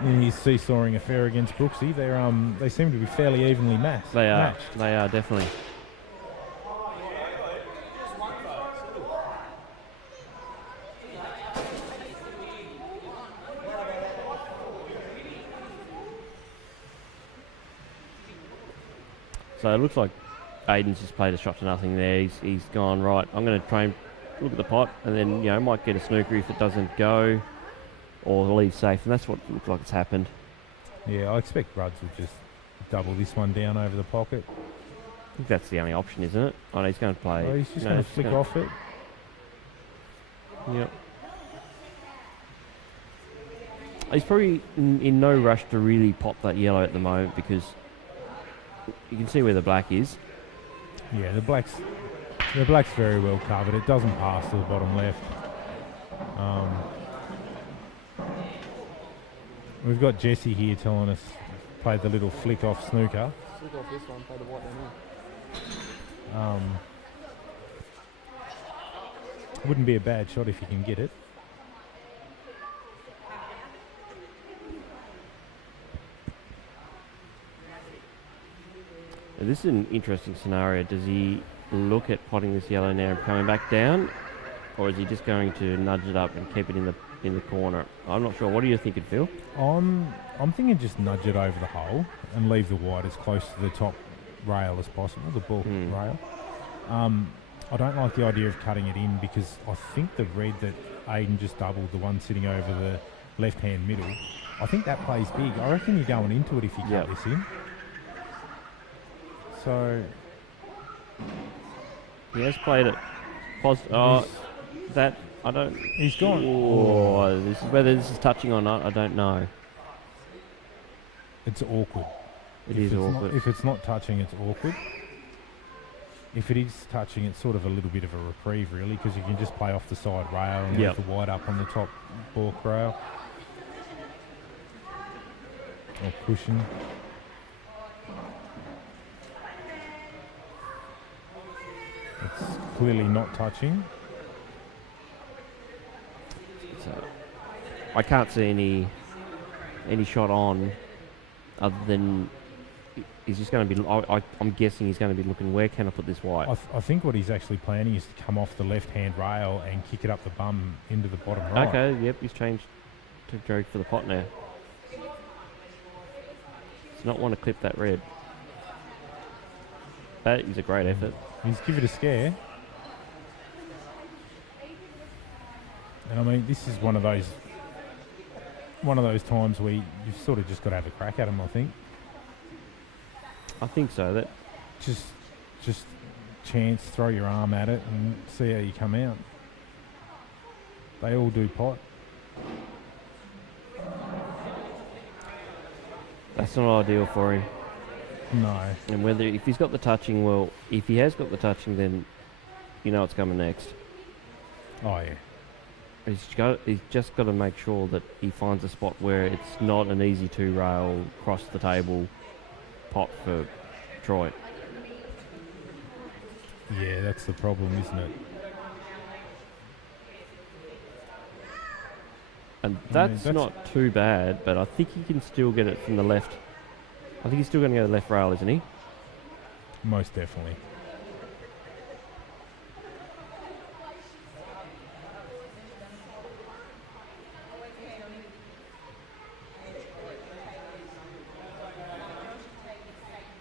And he's seesawing a fair against Brooksy. They seem to be fairly evenly matched. they are definitely. So it looks like Aiden's just played a shot to nothing there. He's gone, right, I'm going to try and look at the pot and then, might get a snooker if it doesn't go or leave safe. And that's what looks like it's happened. Yeah, I expect Rudds would just double this one down over the pocket. I think that's the only option, isn't it? Oh, no, he's going to play. Oh, he's just no, going he's to flick gonna- off it. Yep. He's probably in no rush to really pop that yellow at the moment because you can see where the black is. Yeah, the black's The black's very well covered. It doesn't pass to the bottom left. We've got Jesse here telling us play the little flick off snooker. Flick off this one, play the white down here. Wouldn't be a bad shot if you can get it. Now, this is an interesting scenario. Does he look at potting this yellow now and coming back down, or is he just going to nudge it up and keep it in the corner? I'm not sure. What do you think, Phil? I'm thinking just nudge it over the hole and leave the white as close to the top rail as possible, the ball rail. I don't like the idea of cutting it in because I think the red that Aiden just doubled, the one sitting over the left-hand middle, I think that plays big. I reckon you're going into it if you cut this in. So he has played it. That I don't. He's gone. Oh, this is whether this is touching or not. I don't know. It's awkward. It is awkward. If it's not touching, it's awkward. If it is touching, it's sort of a little bit of a reprieve, really, because you can just play off the side rail and leave the white up on the top balk rail. Or cushion. It's clearly not touching. I can't see any shot on other than he's just going to be. I'm guessing he's going to be looking. Where can I put this white? I think what he's actually planning is to come off the left-hand rail and kick it up the bum into the bottom right. Okay, yep, he's changed to go for the pot now. Does not want to clip that red. That is a great effort. He's give it a scare. And I mean, this is one of those times where you've sort of just got to have a crack at him, I think. I think so. That just chance, throw your arm at it and see how you come out. They all do pot. That's not ideal for him. No. And if he's got the touching, well, if he has got the touching, then you know what's coming next. Oh yeah. He's just got to make sure that he finds a spot where it's not an easy two-rail cross the table pot for Troy. Yeah, that's the problem, isn't it? And that's not too bad, but I think he can still get it from the left. I think he's still going to go the left rail, isn't he? Most definitely.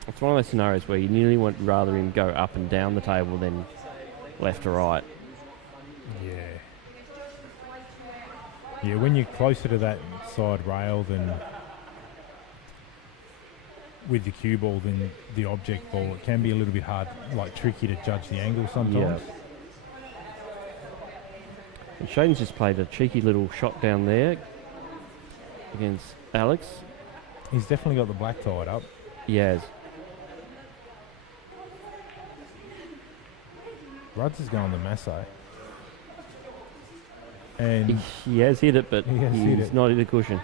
It's one of those scenarios where you nearly want rather him go up and down the table than left to right. Yeah. Yeah, when you're closer to that side rail than with the cue ball than the object ball, it can be a little bit hard, like tricky to judge the angle sometimes. Yeah. And Shane's just played a cheeky little shot down there against Alex. He's definitely got the black tied up. He has. Ruds is going to Masso. And he has hit it, but he's not hit a cushion.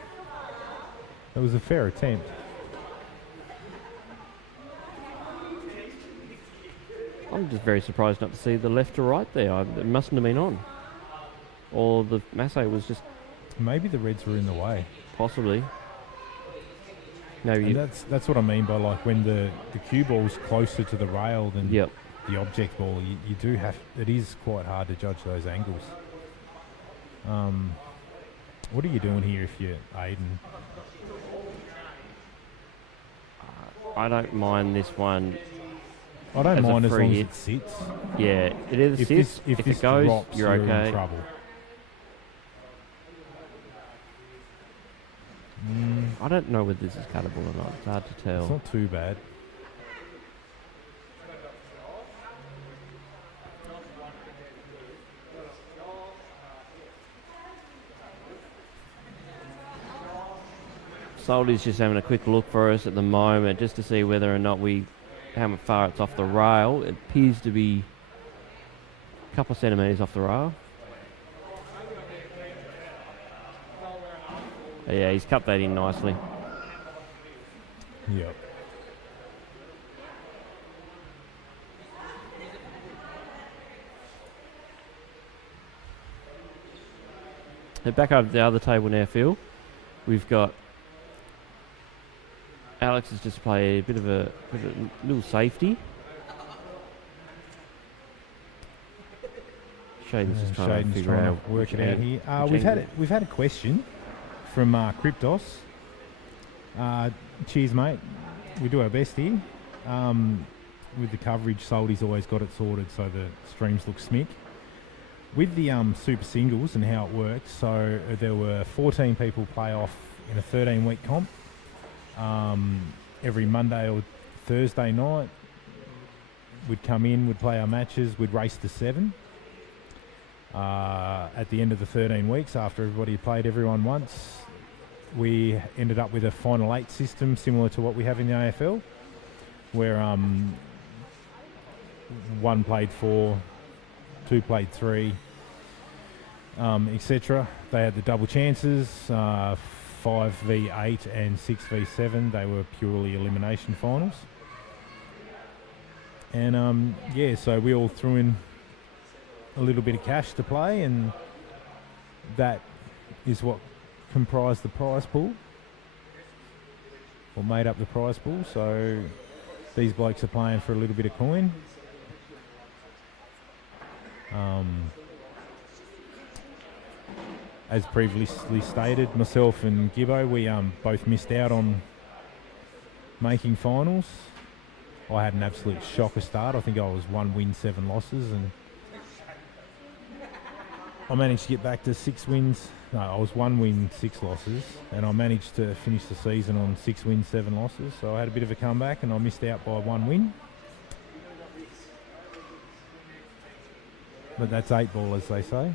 It was a fair attempt. I'm just very surprised not to see the left to right there. It mustn't have been on. Or the Massey was just... Maybe the reds were in the way. Possibly. No, and that's what I mean by like when the cue ball's closer to the rail than the object ball, you do have... It is quite hard to judge those angles. What are you doing here if you're Aiden? I don't mind this one. I don't mind as long as it sits. Yeah, it either sits. If it goes, drops, you're okay. In trouble. I don't know whether this is cuttable or not. It's hard to tell. It's not too bad. Soldy's just having a quick look for us at the moment just to see whether or not how far it's off the rail. It appears to be couple of centimetres off the rail. Yeah, he's cut that in nicely. Yep. Head back over to the other table now, Phil. We've got Alex has just played a bit of a little safety. Shaden's just trying to figure out work it out here. which We've had a question from Cryptos. Cheers, mate. We do our best here. With the coverage, Soldy's always got it sorted so the streams look smick. With the Super Singles and how it works, so there were 14 people play off in a 13-week comp. Every Monday or Thursday night, we'd come in, we'd play our matches, we'd race to 7. At the end of the 13 weeks, after everybody had played everyone once, we ended up with a final 8 system similar to what we have in the AFL, where 1 played 4, 2 played 3, etc. They had the double chances, 5v8 and 6v7. They were purely elimination finals. And so we all threw in a little bit of cash to play, and that is what comprised the prize pool, or made up the prize pool. So these blokes are playing for a little bit of coin. As previously stated, myself and Gibbo, we both missed out on making finals. I had an absolute shocker start. I think I was 1 win, 7 losses, and I managed to get back to 6 wins. No, I was 1 win, 6 losses, and I managed to finish the season on 6 wins, 7 losses. So I had a bit of a comeback, and I missed out by 1 win. But that's 8 ball, as they say.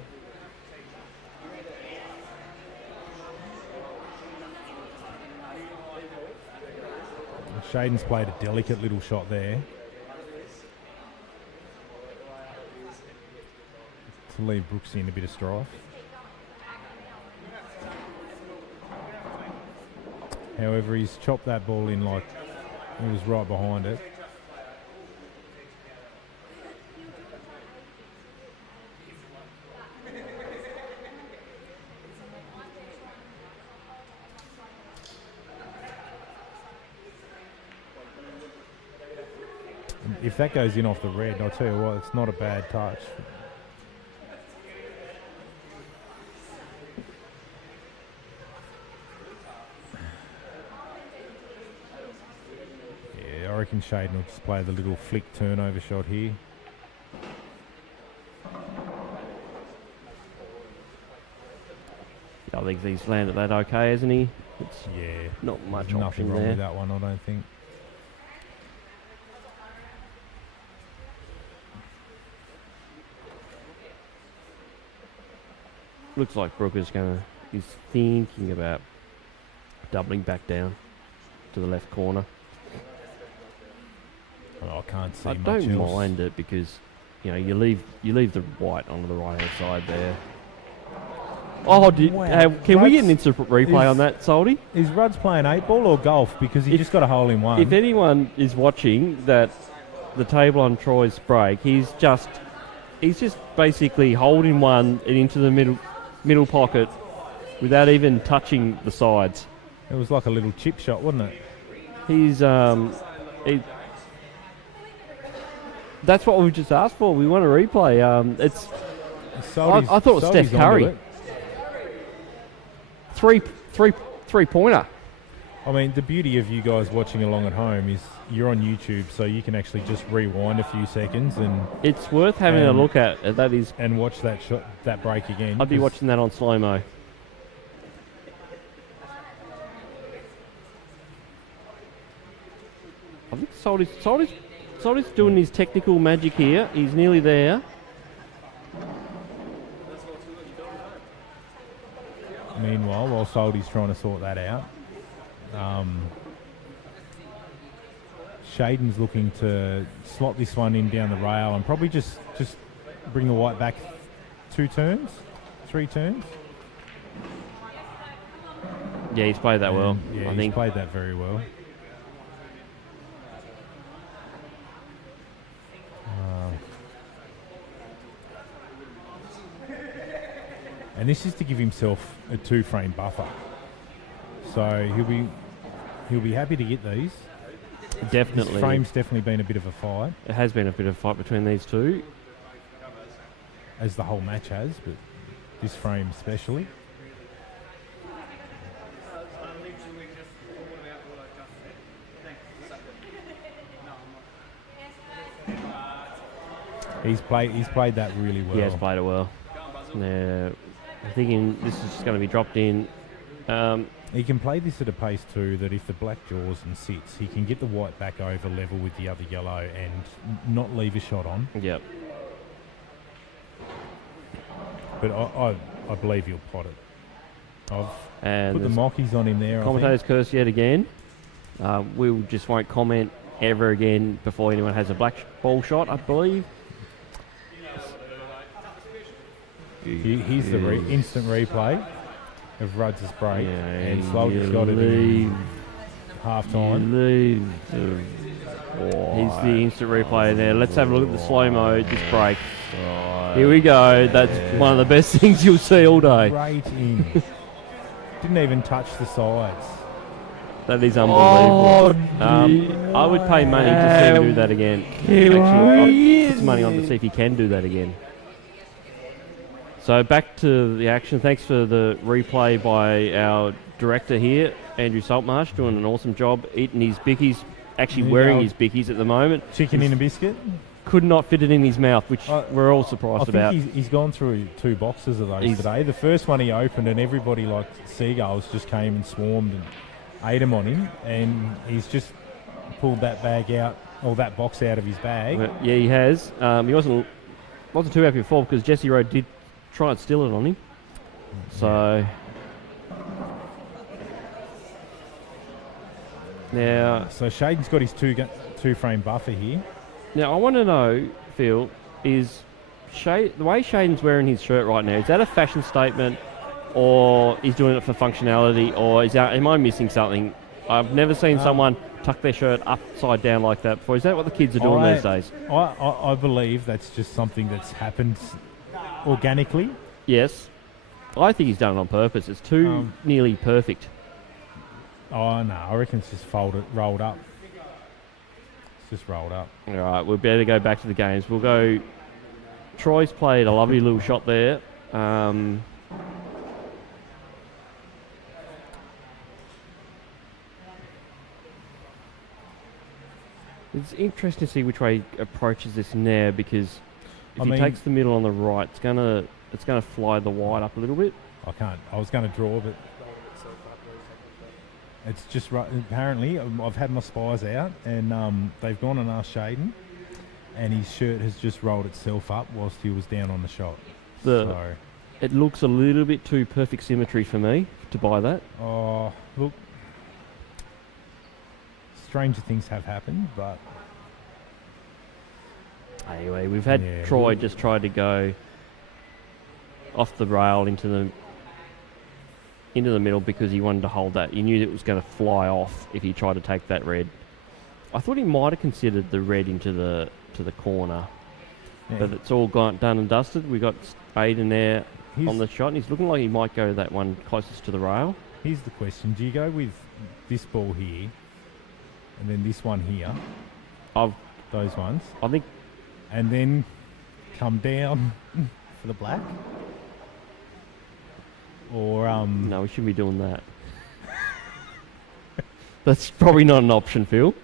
Shaden's played a delicate little shot there to leave Brooksy in a bit of strife. However, he's chopped that ball in like he was right behind it. If that goes in off the red, I'll tell you what, it's not a bad touch. Yeah, I reckon Shaden will just play the little flick turnover shot here. I think he's landed that okay, hasn't he? It's not much nothing option wrong there. with that one, I don't think. Looks like Brooker's he's thinking about doubling back down to the left corner. Oh, I can't see I much don't else. mind it because you leave the white onto the right hand side there. Oh, Wow. can we get an Rudd's- instant replay on that, Soldy? Is Rudd's playing 8 ball or golf? Because he just got a hole in one. If anyone is watching that, the table on Troy's break, he's just basically holding one and into the middle pocket without even touching the sides. It was like a little chip shot, wasn't it? He's that's what we've just asked for. We want a replay. I thought it was Steph Curry. Three pointer. I mean, the beauty of you guys watching along at home is you're on YouTube, so you can actually just rewind a few seconds and It's worth having a look at. That is, and watch that shot, that break again. I'd be 'cause watching that on slow mo. I think Soldy's doing his technical magic here. He's nearly there. Meanwhile, while Soldy's trying to sort that out, Shaden's looking to slot this one in down the rail and probably just bring the white back 2 turns, 3 turns. Yeah, he's played that well. Yeah, I he's think. played that very well. And this is to give himself a 2-frame buffer. So he'll be happy to get these. Definitely. This frame's definitely been a bit of a fight, It has been a bit of a fight between these two. as the whole match has, but this frame especially. He's played that really well. He has played it well. Now, I'm thinking this is just going to be dropped in. He can play this at a pace too that if the black draws and sits, he can get the white back over level with the other yellow and not leave a shot on. Yep. But I believe he'll pot it. I've put the there's mockies on him there. commentator's curse yet again. We just won't comment ever again before anyone has a black ball shot, I believe. Here's the instant replay of Rudd's break, Yeah, and Slogger's got it in half time. Here's the instant replay there. Let's have a look at the slow-mo, this break. Here we go. That's one of the best things you'll see all day. Right in. Didn't even touch the sides. That is unbelievable. I would pay money to see him do that again. Actually, I'd put some money on to see if he can do that again. So back to the action. Thanks for the replay by our director here, Andrew Saltmarsh, doing an awesome job eating his bickies, actually wearing his bickies at the moment. Chicken in a biscuit. Could not fit it in his mouth, which we're all surprised about. I think he's gone through 2 boxes of those today. The first one he opened and everybody like seagulls just came and swarmed and ate him on him, and he's just pulled that bag out, or that box out of his bag. Yeah, he has. He wasn't too happy before because Jesse Rowe did try and steal it on him. So now, Shaden's got his 2-frame buffer here. Now I want to know, Phil, is the way Shaden's wearing his shirt right now, is that a fashion statement, or he's doing it for functionality, or am I missing something? I've never seen someone tuck their shirt upside down like that before. Is that what the kids are doing these days? I believe that's just something that's happened organically. Yes. I think he's done it on purpose. It's too nearly perfect. Oh, no. I reckon it's just rolled up. It's just rolled up. All right, we'll better go back to the games. We'll go... Troy's played a lovely little shot there. It's interesting to see which way he approaches this now, because if he takes the middle on the right, it's gonna fly the white up a little bit. I was going to draw, but it's just right. Apparently, I've had my spies out, and they've gone and asked Shaden, and his shirt has just rolled itself up whilst he was down on the shot. It looks a little bit too perfect symmetry for me to buy that. Oh, look. Stranger things have happened, but... Anyway, we've had Troy just try to go off the rail into the middle because he wanted to hold that. He knew it was going to fly off if he tried to take that red. I thought he might have considered the red into the corner. Yeah. But it's all done and dusted. We got Aiden there on the shot, and he's looking like he might go that one closest to the rail. Here's the question. Do you go with this ball here and then this one here? Those ones. I think... And then come down for the black? Or... No, we shouldn't be doing that. That's probably not an option, Phil.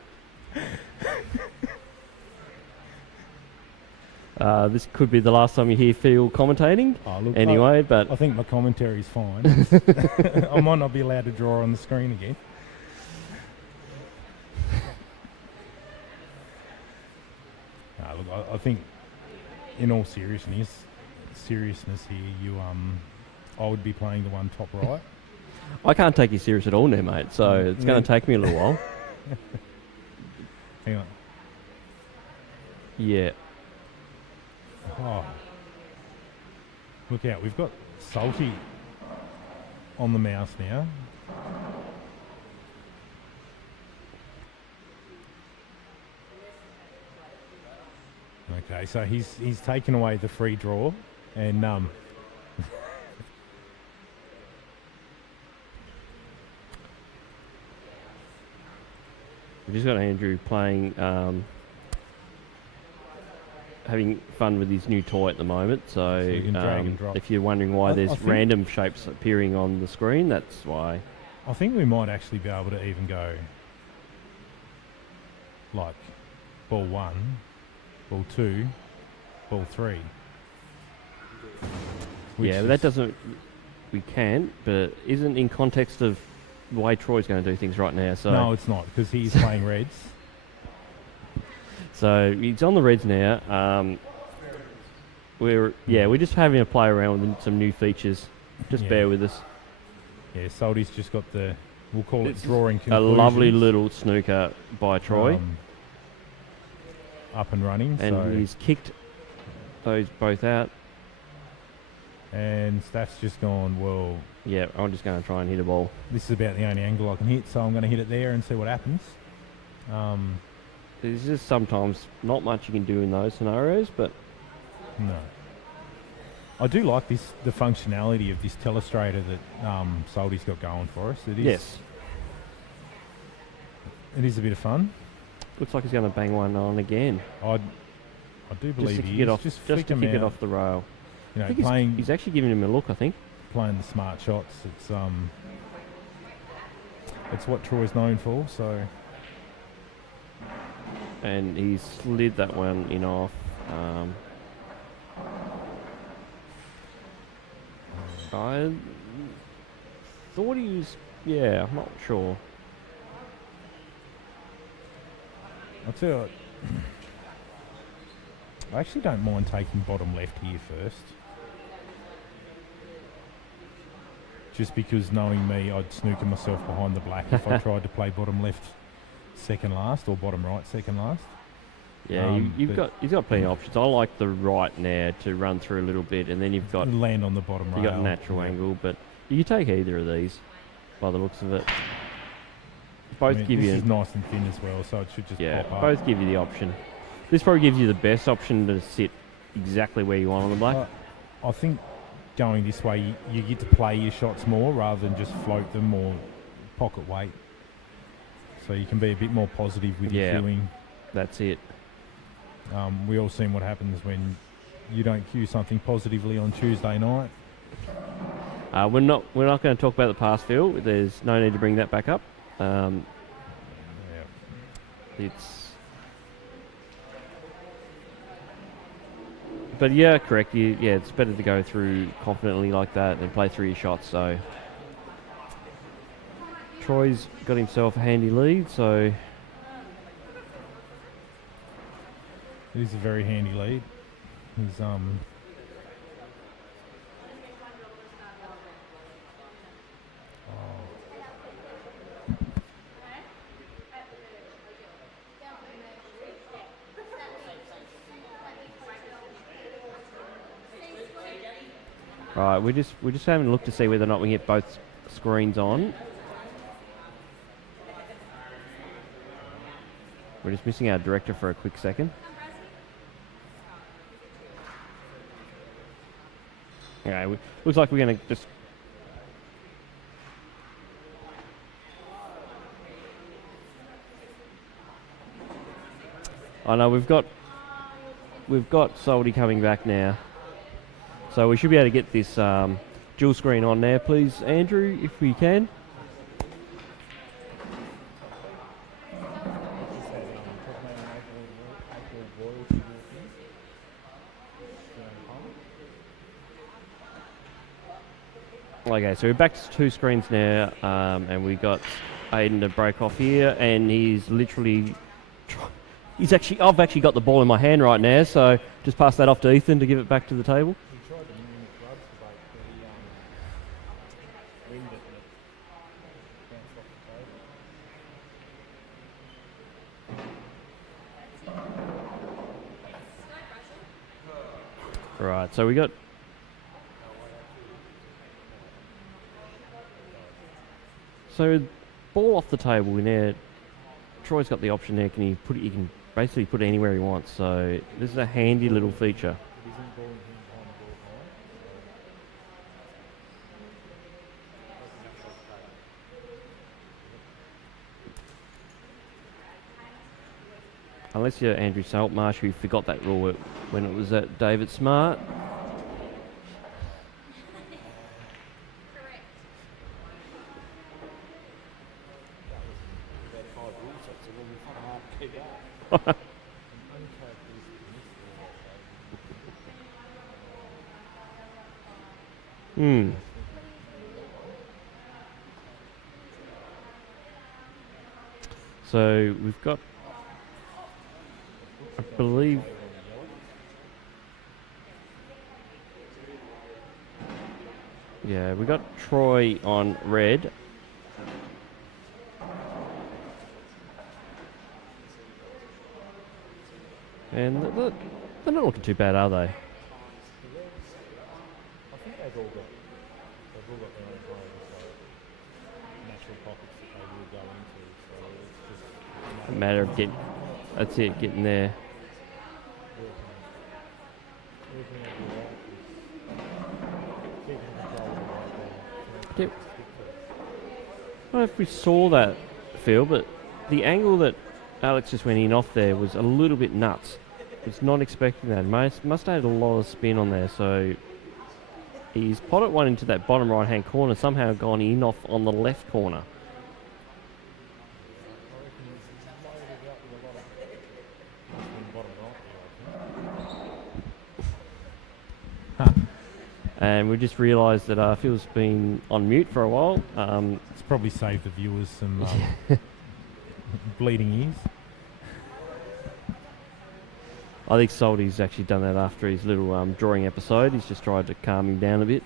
This could be the last time you hear Phil commentating. Look, but I think my commentary is fine. I might not be allowed to draw on the screen again. Look, I think, in all seriousness here, I would be playing the one top right. I can't take you serious at all now, mate. So it's going to take me a little while. Hang on. Yeah. Oh, Look out, we've got Salty on the mouse now. Okay, so he's taken away the free draw, and we've just got Andrew playing, having fun with his new toy at the moment. So you can drag and drop. if you're wondering why I there's think random shapes appearing on the screen, that's why. I think we might actually be able to even go like ball 1, ball 2, ball 3. Yeah, but that doesn't. We can, but isn't in context of the way Troy's going to do things right now. So No, it's not, because he's playing reds. So he's on the Reds now. We're just having a play around with some new features. Just bear with us. Yeah, Salty's just got the, we'll call it drawing A conclusions. lovely little snooker by Troy, up and running. and so he's kicked those both out. And Staff's just gone, well, Yeah, I'm just going to try and hit a ball. this is about the only angle I can hit, so I'm going to hit it there and see what happens. There's just sometimes not much you can do in those scenarios, but No. I do like the functionality of this telestrator that Salty's got going for us. It is, yes, it is a bit of fun. looks like he's going to bang one on again. I do Just believe to kick he it is. off, Just just flick to him kick it out. off the rail. You I know, think he's actually giving him a look, I think. playing the smart shots. It's what Troy's known for. So And he slid that one in off. I thought he was, I'm not sure. I'll tell you what, I actually don't mind taking bottom left here first. Just because knowing me, I'd snooker myself behind the black if I tried to play bottom left second last or bottom right second last. Yeah, he's got plenty of options. I like the right now to run through a little bit, and then you've got Land on the bottom rail. you got natural angle, but you can take either of these by the looks of it. Both give this you is nice and thin as well, so it should just pop up. both give you the option. This probably gives you the best option to sit exactly where you want on the black. I think going this way, you get to play your shots more rather than just float them or pocket weight. So you can be a bit more positive with your queuing. That's it. We all seen what happens when you don't cue something positively on Tuesday night. We're not going to talk about the pass fill. There's no need to bring that back up. But yeah, correct. It's better to go through confidently like that and play through your shots. So Troy's got himself a handy lead. So it is a very handy lead. He's right, we're just having a look to see whether or not we get both screens on. We're just missing our director for a quick second. Okay, looks like we're going to just... I know we've got Salty coming back now. So we should be able to get this dual screen on there, please, Andrew, if we can. Okay, so we're back to two screens now, and we got Aiden to break off here, and he's literally... I've actually got the ball in my hand right now, so just pass that off to Ethan to give it back to the table. Right, so we got So, ball off the table in there. Troy's got the option there. He can basically put it anywhere he wants. So this is a handy little feature. Unless you're Andrew Saltmarsh, who forgot that rule when it was at David Smart. So we've got, I believe, we got Troy on red. And they're not looking too bad, are they? I think they've all got their own kind of natural pockets that they will go into. So it's just A matter of getting there. I don't know if we saw that, Phil, but the angle that Alex just went in off there was a little bit nuts. Was not expecting that. Must have had a lot of spin on there, so he's potted one into that bottom right hand corner, somehow gone in off on the left corner. And we just realised that Phil's been on mute for a while. it's probably saved the viewers some bleeding ears. I think Salty's actually done that after his little drawing episode. He's just tried to calm him down a bit.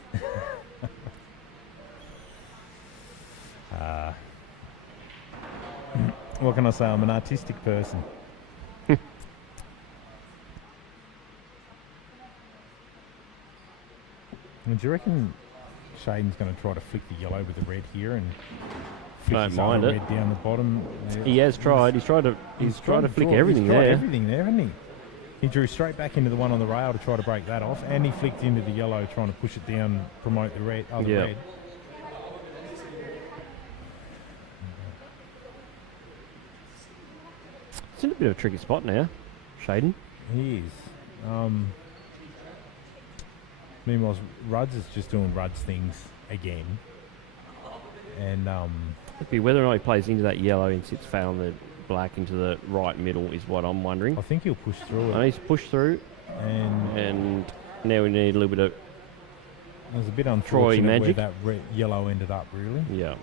What can I say? I'm an artistic person. Do you reckon Shaden's going to try to flick the yellow with the red here and flick Don't his mind other it. red down the bottom? Yeah. He has tried. He's tried to flick everything He's tried there. everything there, hasn't he? He drew straight back into the one on the rail to try to break that off, and he flicked into the yellow trying to push it down, promote the red. Red. It's in a bit of a tricky spot now, Shaden. He is. Meanwhile, Ruds is just doing Ruds things again. And It'd be whether or not he plays into that yellow and sits foul on the black into the right middle is what I'm wondering. I think he'll push through And it. he's pushed through, and now we need a little bit of It was a bit unfortunate where magic. that yellow ended up, really. yeah.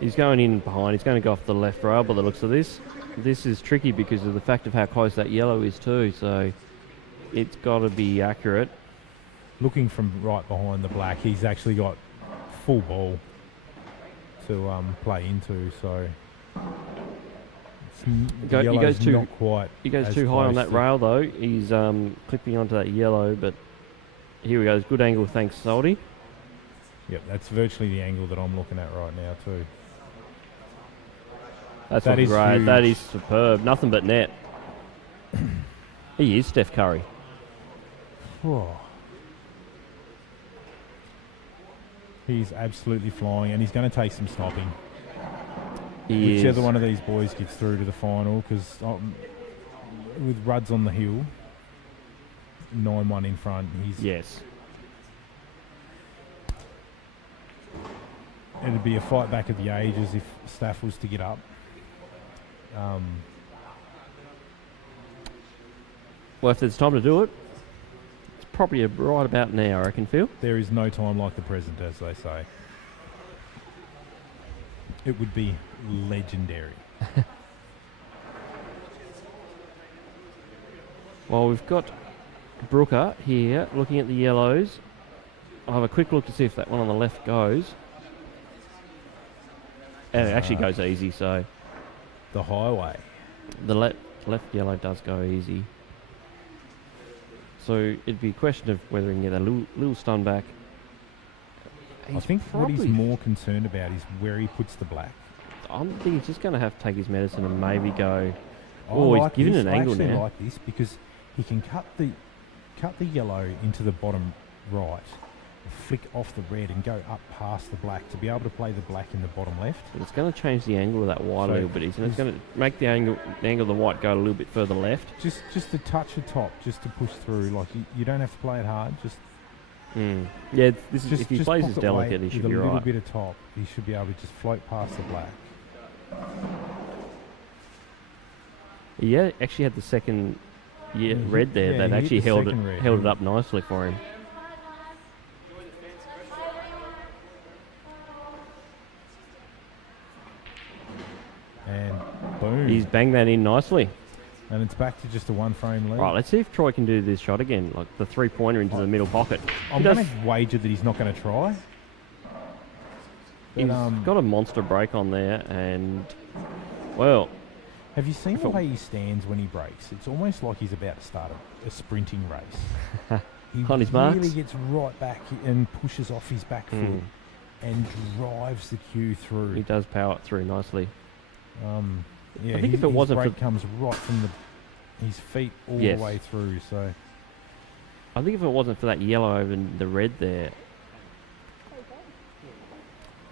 He's going in behind. He's going to go off the left rail by the looks of this. This is tricky because of the fact of how close that yellow is too. So it's got to be accurate. Looking from right behind the black, he's actually got full ball to play into. So He goes too not quite. He goes as too high on close that to- rail though. He's clipping onto that yellow, but here we go. Good angle, thanks, Salty. Yep, that's virtually the angle that I'm looking at right now too. That's That looking is great. That huge. is superb. Nothing but net. He is Steph Curry. Whoa. He's absolutely flying, and he's going to take some stopping. He Whichever is. one of these boys gets through to the final, because with Ruds on the hill, 9-1 in front, he's Yes. it'd be a fight back of the ages if Staff was to get up. Well, if there's time to do it, it's probably right about now, I reckon, Phil. There is no time like the present, as they say. It would be legendary. Well, we've got Brooker here looking at the yellows. I'll have a quick look to see if that one on the left goes. And it actually goes easy, so The highway. the left yellow does go easy. So it'd be a question of whether we can get a little stun back. I think what he's more concerned about is where he puts the black. I'm thinking he's just going to have to take his medicine and maybe go. He's giving this. an angle I actually now. like this because he can cut the yellow into the bottom right, flick off the red and go up past the black to be able to play the black in the bottom left. But it's going to change the angle of that white a little bit, isn't it? It's going to make the angle of the white go a little bit further left. Just a touch of top, just to push through. Like you don't have to play it hard. Just yeah. If he plays his delicate, he should be with a right. little bit of top, he should be able to just float past the black. He actually had the second red there. That actually held it up nicely for him. And boom. He's banged that in nicely. And it's back to just a one frame lead. Right, let's see if Troy can do this shot again, like the 3-pointer into the middle pocket. I'm going to wager that he's not going to try. He's got a monster break on there, and, well... Have you seen the way he stands when he breaks? It's almost like he's about to start a sprinting race. He on his marks. Really gets right back and pushes off his back foot and drives the cue through. He does power it through nicely. Yeah, I think if it wasn't break comes right from his feet all the way through. So I think if it wasn't for that yellow over the red there,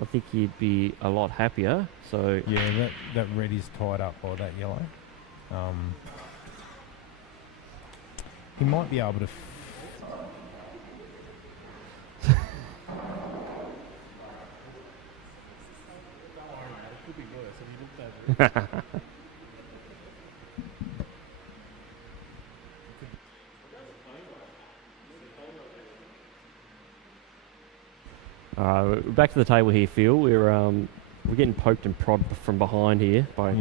I think he'd be a lot happier. So yeah, that red is tied up by that yellow. He might be able to. We're back to the table here, Phil. We're getting poked and prodded from behind here by.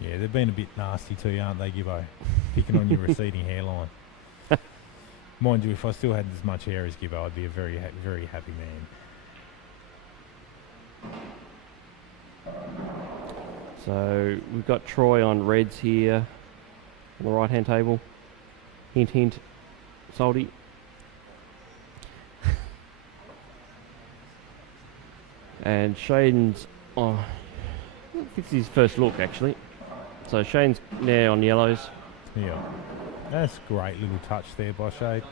Yeah, they've been a bit nasty too, aren't they, Gibbo? Picking on your receding hairline. Mind you, if I still had as much hair as Gibbo, I'd be a very, very happy man. So we've got Troy on reds here on the right-hand table. Hint, hint, salty. And Shaden's, I think it's his first look actually. So Shane's now on yellows. Yeah, that's a great little touch there by Shade.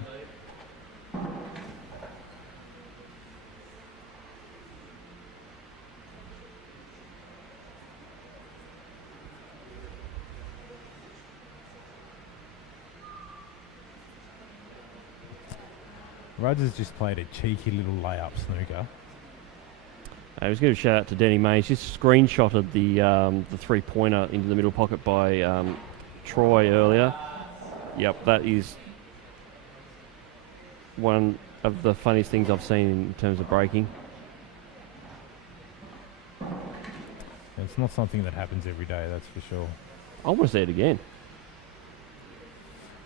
Rogers just played a cheeky little layup snooker. I was going to shout out to Denny Mays. Just screenshotted the 3-pointer into the middle pocket by Troy earlier. Yep, that is one of the funniest things I've seen in terms of breaking. It's not something that happens every day, that's for sure. I want to see it again.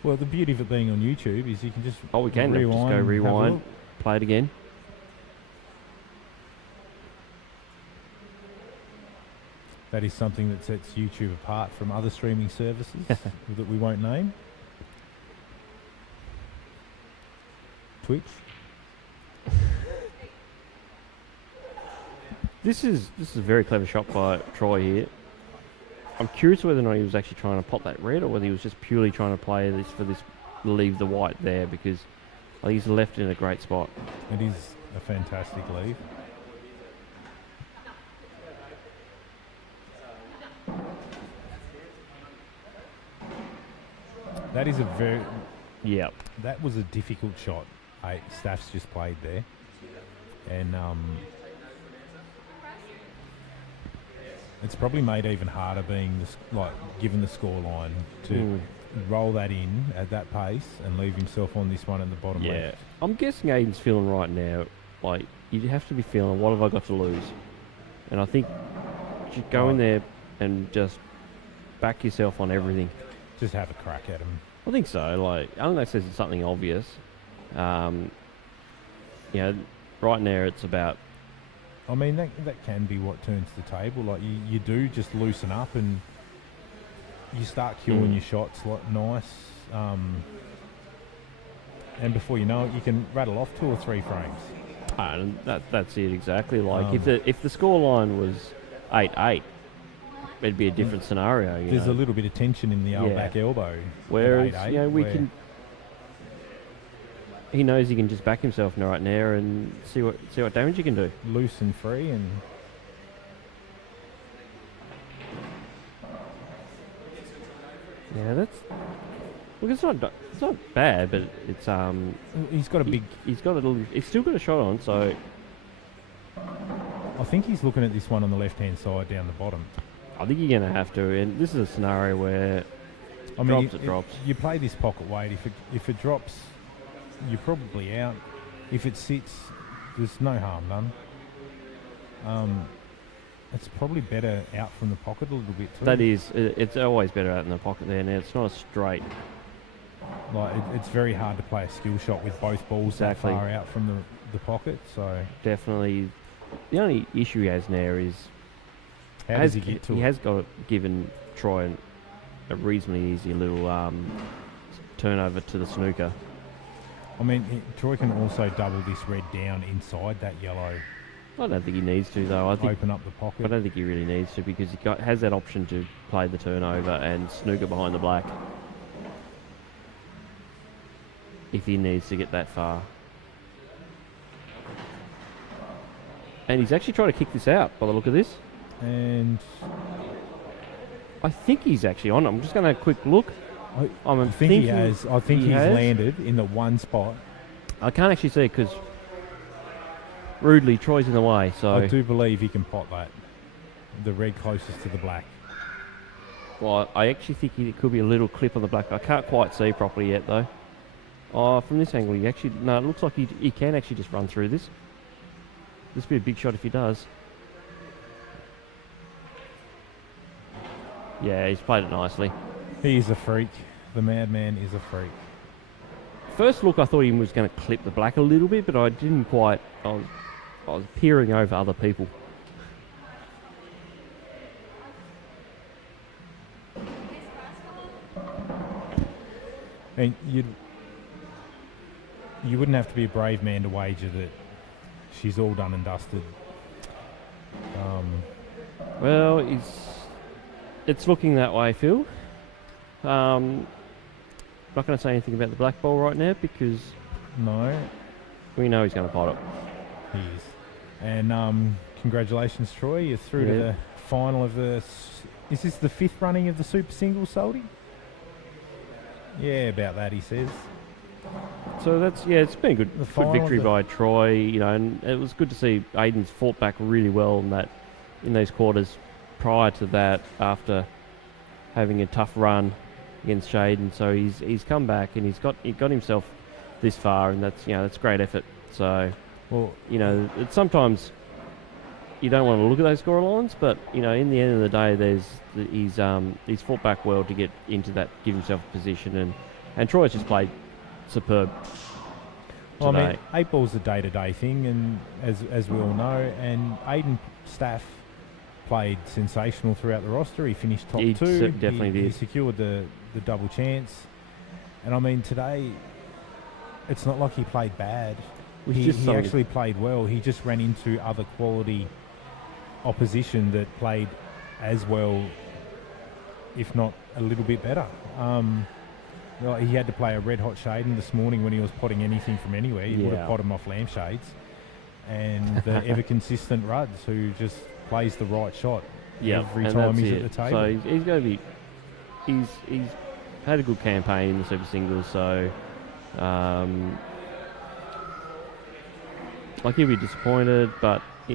Well, the beauty of it being on YouTube is you can just we can rewind, just go rewind, play it again. That is something that sets YouTube apart from other streaming services that we won't name. Twitch. This is a very clever shot by Troy here. I'm curious whether or not he was actually trying to pop that red or whether he was just purely trying to play this for this, leave the white there, because I think he's left in a great spot. It is a fantastic leave. That is a very... Yeah. That was a difficult shot. Staff's just played there. And it's probably made even harder being, given the scoreline, to roll that in at that pace and leave himself on this one at the bottom left. I'm guessing Aiden's feeling right now, like, you have to be feeling, what have I got to lose? And I think you go in there and just back yourself on everything. Just have a crack at him. I think so. Like, unless there's something obvious. Right now it's about... I mean, that can be what turns the table. Like, you do just loosen up and you start cueing your shots nice, and before you know it, you can rattle off 2 or 3 frames. And that's it exactly. Like if the scoreline was 8-8, it'd be a different scenario. There's a little bit of tension in the old back elbow. Whereas 8-8, we can. He knows he can just back himself right now and see what damage he can do. Loose and free and. Yeah, look. It's not bad, but it's He's got a big. He's still got a shot on, so. I think he's looking at this one on the left-hand side down the bottom. I think you're going to have to, and this is a scenario where it drops. You play this pocket weight. If it drops, you're probably out. If it sits, there's no harm done. It's probably better out from the pocket a little bit too. That is, it's always better out in the pocket there. Now it's not a straight. Like it's very hard to play a skill shot with both balls that far out from the pocket. So definitely, the only issue he has now is how does he get to it? He has given Troy a reasonably easy little turnover to the snooker. I mean, Troy can also double this red down inside that yellow. I don't think he needs to, though. I think open up the pocket. I don't think he really needs to because he has that option to play the turnover and snooker behind the black if he needs to get that far. And he's actually trying to kick this out by the look of this. And I think he's actually on. I'm just going to have a quick look. I think he has. I think he's landed in the one spot. I can't actually see it because rudely Troy's in the way. So I do believe he can pot that. The red closest to the black. Well, I actually think it could be a little clip on the black. I can't quite see properly yet, though. Oh, from this angle, it looks like he can actually just run through this. This would be a big shot if he does. Yeah, he's played it nicely. He is a freak. The madman is a freak. First look, I thought he was going to clip the black a little bit, but I didn't quite. I was peering over other people. And you wouldn't have to be a brave man to wager that she's all done and dusted. Well, it's looking that way, Phil. Not going to say anything about the black ball right now because we know he's going to pot it. He is. And congratulations, Troy. You're through to the final of the... Is this the 5th running of the Super Singles, Soldy? Yeah, about that, he says. So that's, it's been a good victory by Troy, and it was good to see Aiden's fought back really well in those quarters prior to that after having a tough run against Shaden. So he's come back and he got himself this far, and that's great effort. So, it's sometimes you don't want to look at those score lines, but in the end of the day, he's fought back well to get into that, give himself a position, and Troy's just played superb today. Well, I mean, 8 ball's a day-to-day thing, and as we all know, and Aiden Staff played sensational throughout the roster. He finished top 2. Definitely did. He secured the double chance, and I mean today, it's not like he played bad. He actually played well. He just ran into other quality opposition that played as well, if not a little bit better. He had to play a red-hot Shaden this morning when he was potting anything from anywhere. He would have potted him off lampshades. And the ever-consistent Ruds, who just plays the right shot every time he's at the table. So he's going to be... He's had a good campaign in the Super Singles, so... he'll be disappointed, but he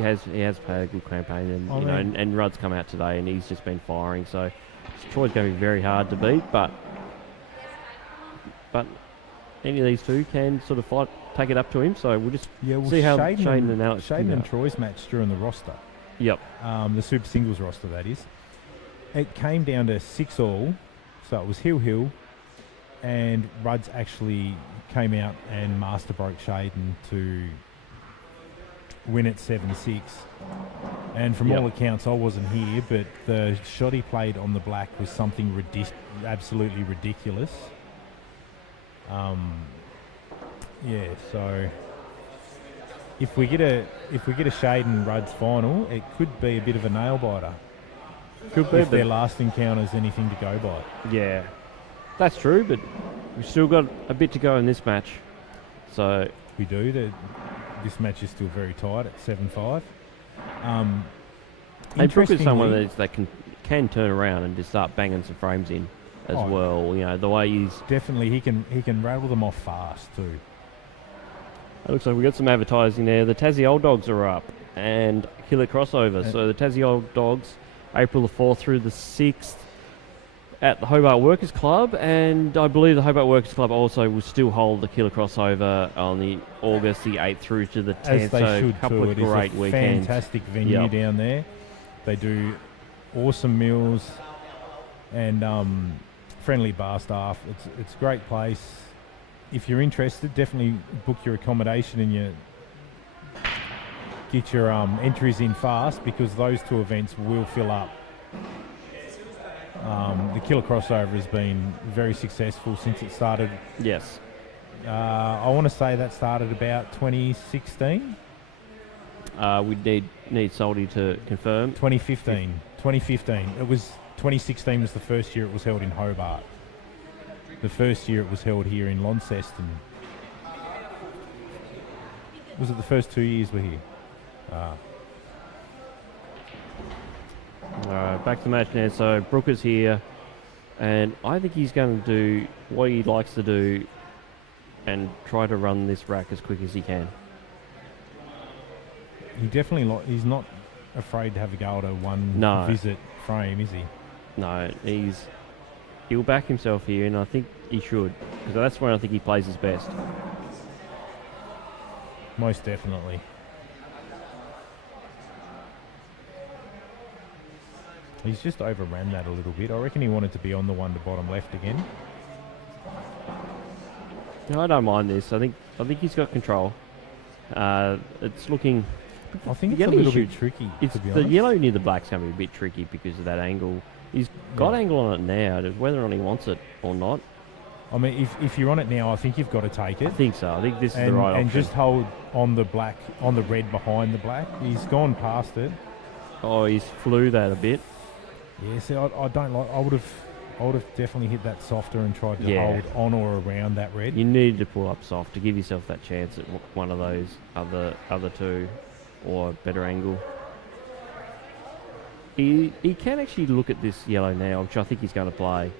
has played a good campaign, and and Rudd's come out today, and he's just been firing. So Troy's going to be very hard to beat, but any of these two can sort of take it up to him. So we'll just see how Shaden and Alex. Shaden and Troy's match during the roster. Yep. The Super Singles roster, that is. It came down to 6-all, so it was Hill, and Rudd's actually came out and master broke Shaden to win at 7-6. And from all accounts, I wasn't here, but the shot he played on the black was something absolutely ridiculous. So if we get a Shade and Rudd's final, it could be a bit of a nail biter. Could be, if their last encounter's anything to go by. Yeah, that's true, but we've still got a bit to go in this match. So we do. This match is still very tight at 7-5. And Brooke is someone that can turn around and just start banging some frames in as well. You know, the way he's definitely he can rattle them off fast too. It looks like we got some advertising there. The Tassie Old Dogs are up and Killer Crossover. So the Tassie Old Dogs, April the 4th through the 6th at the Hobart Workers Club, and I believe the Hobart Workers Club also will still hold the Killer Crossover on the August the 8th through to the 10th. As they so should a couple too. of It great is a weekends. fantastic venue down there. They do awesome meals and friendly bar staff. It's a great place. If you're interested, definitely book your accommodation and get your entries in fast, because those two events will fill up. The Killer Crossover has been very successful since it started. Yes. I want to say that started about 2016. We need Salty to confirm. 2015. 2015. It was 2016 was the first year it was held in Hobart. The first year it was held here in Launceston. Was it the first 2 years we're here? Alright, back to the match now. So Brooke is here, and I think he's going to do what he likes to do and try to run this rack as quick as he can. He definitely he's not afraid to have a go at a visit frame, is he? No, he'll back himself here, and I think he should, because that's when I think he plays his best. Most definitely. He's just overran that a little bit. I reckon he wanted to be on the one to bottom left again. No, I don't mind this. I think he's got control. It's looking. I think it's a little bit tricky. It's to be the honest. yellow near the black's going to be a bit tricky because of that angle. He's got angle on it now. Just whether or not he wants it or not. I mean, if you're on it now, I think you've got to take it. I think so. I think this is the right option. And just hold on the black, on the red behind the black. He's gone past it. Oh, he's flew that a bit. Yeah, see, I don't like. I would have definitely hit that softer and tried to hold on or around that red. You needed to pull up soft to give yourself that chance at one of those other two, or better angle. He can actually look at this yellow now, which I think he's going to play.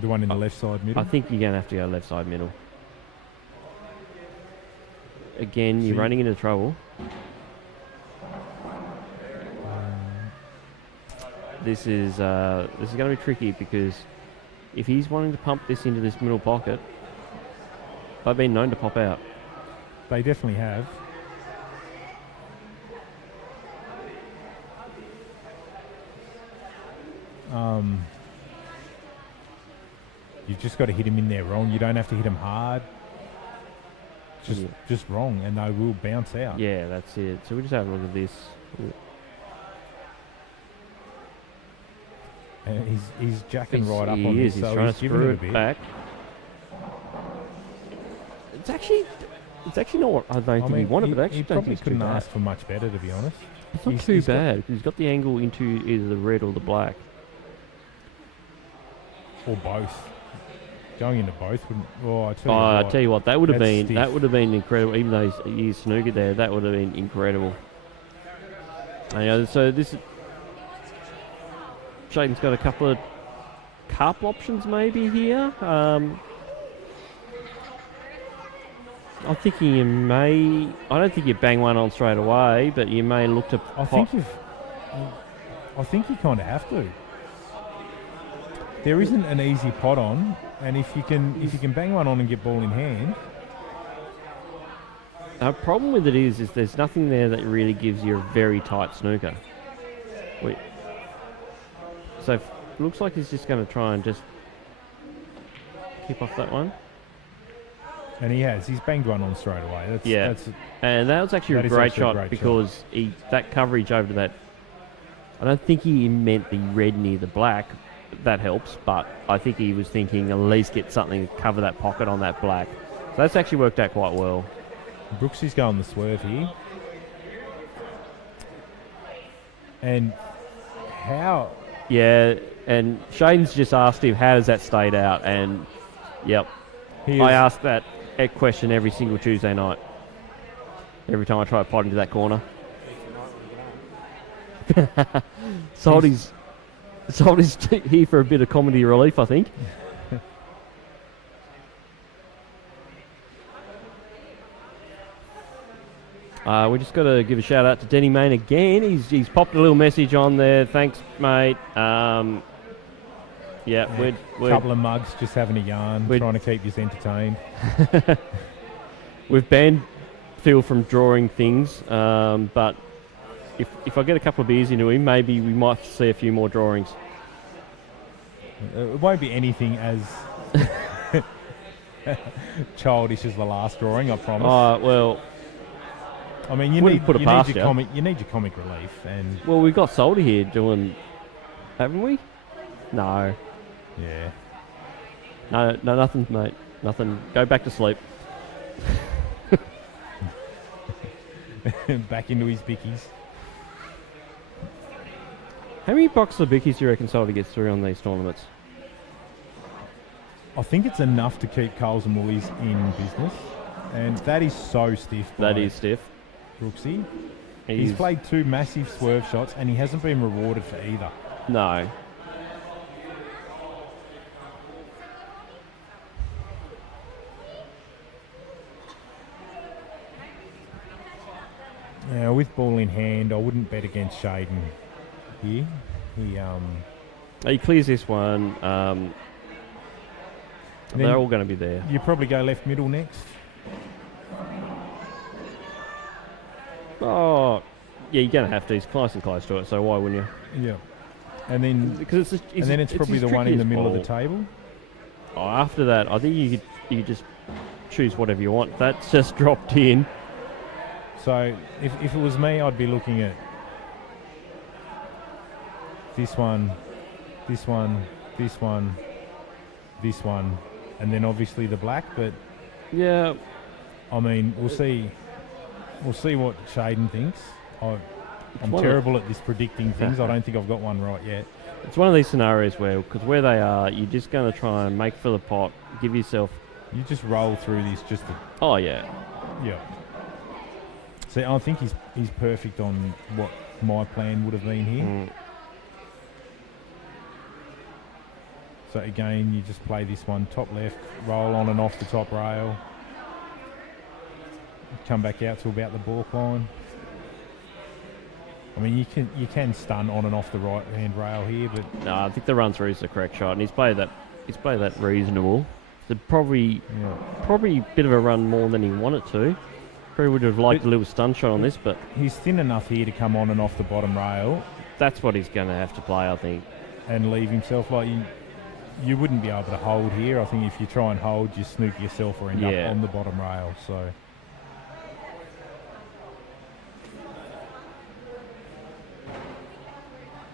The one in the left side middle? I think you're going to have to go left side middle. Again, you're running into trouble. This is going to be tricky, because if he's wanting to pump this into this middle pocket, they've been known to pop out. They definitely have. You've just got to hit him in there wrong. You don't have to hit him hard. Just wrong, and they will bounce out. Yeah, that's it. So we just have a look at this. And he's jacking right up on this, he's so trying he's to giving screw it a it bit. back. It's actually not what I don't think he wanted, but actually he don't probably think it's too couldn't bad. ask for much better, to be honest. It's not too bad, because he's got the angle into either the red or the black. Or both. Going into both wouldn't. Oh, I tell you what, that would have been stiff. incredible. Even though he's snookered there, that would have been incredible. And, so this. Shaden's got a couple of carp options maybe here. I'm thinking you may. I don't think you bang one on straight away, but you may look to. I think you kind of have to. There isn't an easy pot on, and if you can bang one on and get ball in hand. The problem with it is there's nothing there that really gives you a very tight snooker. So it looks like he's just going to try and just keep off that one. And he has. He's banged one on straight away. And that was actually That a is great actually a shot great because that coverage over to that. I don't think he meant the red near the black. That helps, but I think he was thinking at least get something to cover that pocket on that black. So that's actually worked out quite well. Brooksy's going the swerve here. And how... Yeah, and Shane's just asked him, how does that stayed out? And, yep, he I ask that question every single Tuesday night. Every time I try to pot into that corner. Salty's here for a bit of comedy relief, I think. We just got to give a shout out to Denny Main again. He's popped a little message on there. Thanks, mate. We're couple of mugs just having a yarn, trying to keep you entertained. We've banned Phil from drawing things, but if I get a couple of beers into him, maybe we might see a few more drawings. It won't be anything as childish as the last drawing, I promise. Well, I mean, you need your comic relief, and well, we've got Salty here doing, haven't we? No. Yeah. No, nothing, mate. Nothing. Go back to sleep. Back into his bickies. How many boxes of bickies do you reckon Salty gets through on these tournaments? I think it's enough to keep Coles and Woolies in business, and that is so stiff. That is stiff. Brooksy. He's played 2 massive swerve shots, and he hasn't been rewarded for either. No. Yeah, with ball in hand, I wouldn't bet against Shaden here. He clears this one. They're all going to be there. You probably go left middle next. Oh, yeah, you're going to have to. He's nice and close to it, so why wouldn't you? Yeah. And then because it's probably the one in the middle of the table. Oh, after that, I think you could just choose whatever you want. That's just dropped in. So if it was me, I'd be looking at this one, this one, this one, this one, and then obviously the black. But yeah, I mean, we'll see what Shaden thinks. I'm terrible at this predicting things. I don't think I've got one right yet. It's one of these scenarios because where they are, you're just going to try and make for the pot, give yourself... You just roll through this just to... Oh, yeah. Yeah. See, I think he's perfect on what my plan would have been here. Mm. So again, you just play this one, top left, roll on and off the top rail. Come back out to about the balk line. I mean, you can stun on and off the right hand rail here, but no, I think the run through is the correct shot, and he's played that reasonable. So probably a bit of a run more than he wanted to. Probably would have liked a little stun shot on this, but he's thin enough here to come on and off the bottom rail. That's what he's going to have to play, I think, and leave himself like you wouldn't be able to hold here. I think if you try and hold, you snook yourself or end up on the bottom rail. So.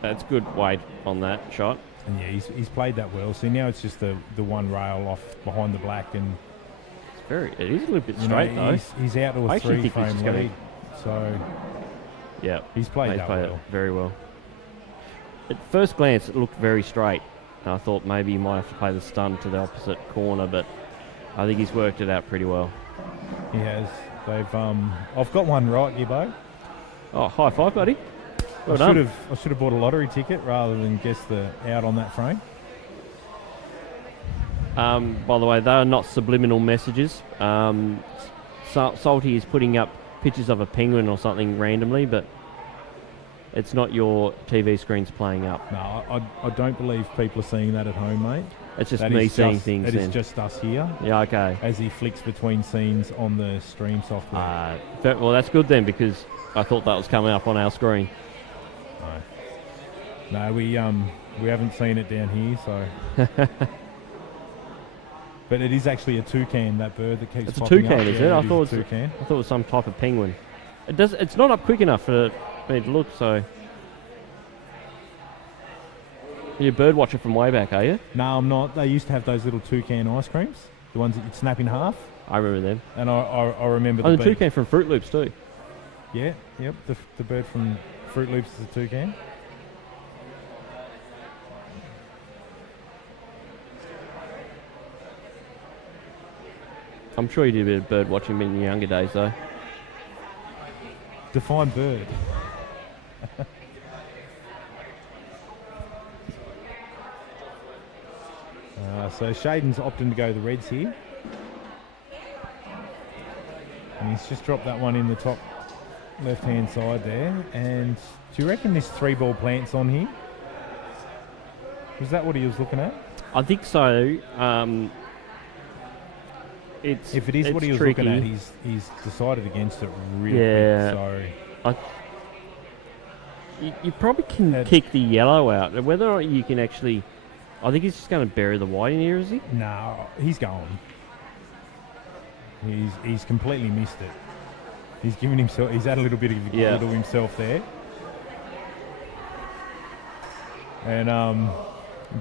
That's good weight on that shot. And yeah, he's played that well. So now it's just the one rail off behind the black, and it is a little bit straight though. He's out to a 3-frame lead. So yeah, he's played that well. Very well. At first glance, it looked very straight. And I thought maybe he might have to play the stun to the opposite corner, but I think he's worked it out pretty well. He has. I've got one right, Gibbo. Oh, high five, buddy. I should have bought a lottery ticket rather than guess the out on that frame. By the way, they are not subliminal messages. Salty is putting up pictures of a penguin or something randomly, but it's not your TV screens playing up. No, I don't believe people are seeing that at home, mate. It's just me seeing things. It is just us here. Yeah, okay. As he flicks between scenes on the stream software. Well, that's good then, because I thought that was coming up on our screen. No, we haven't seen it down here, so. But it is actually a toucan, that bird that keeps It's a popping toucan, up. is Yeah, it? I is thought a it's toucan. I thought it was some type of penguin. It's not up quick enough for me to look. So you're a bird watcher from way back, are you? No, I'm not. They used to have those little toucan ice creams, the ones that you'd snap in half. I remember them. And I remember Oh, the the beak. toucan from Fruit Loops too. Yeah, yep. The bird from Fruit Loops is a toucan. I'm sure you did a bit of bird watching in your younger days, though. Define bird. So Shaden's opting to go the Reds here. And he's just dropped that one in the top left-hand side there. And do you reckon this 3-ball plant's on here? Was that what he was looking at? I think so. If it is what he was tricky. looking at, he's decided against it really Yeah. quick. So You probably can kick the yellow out. Whether or not you can actually... I think he's just going to bury the white in here, is he? no, he's gone. He's completely missed it. He's given himself. He's had a little bit of a giggle to himself there. And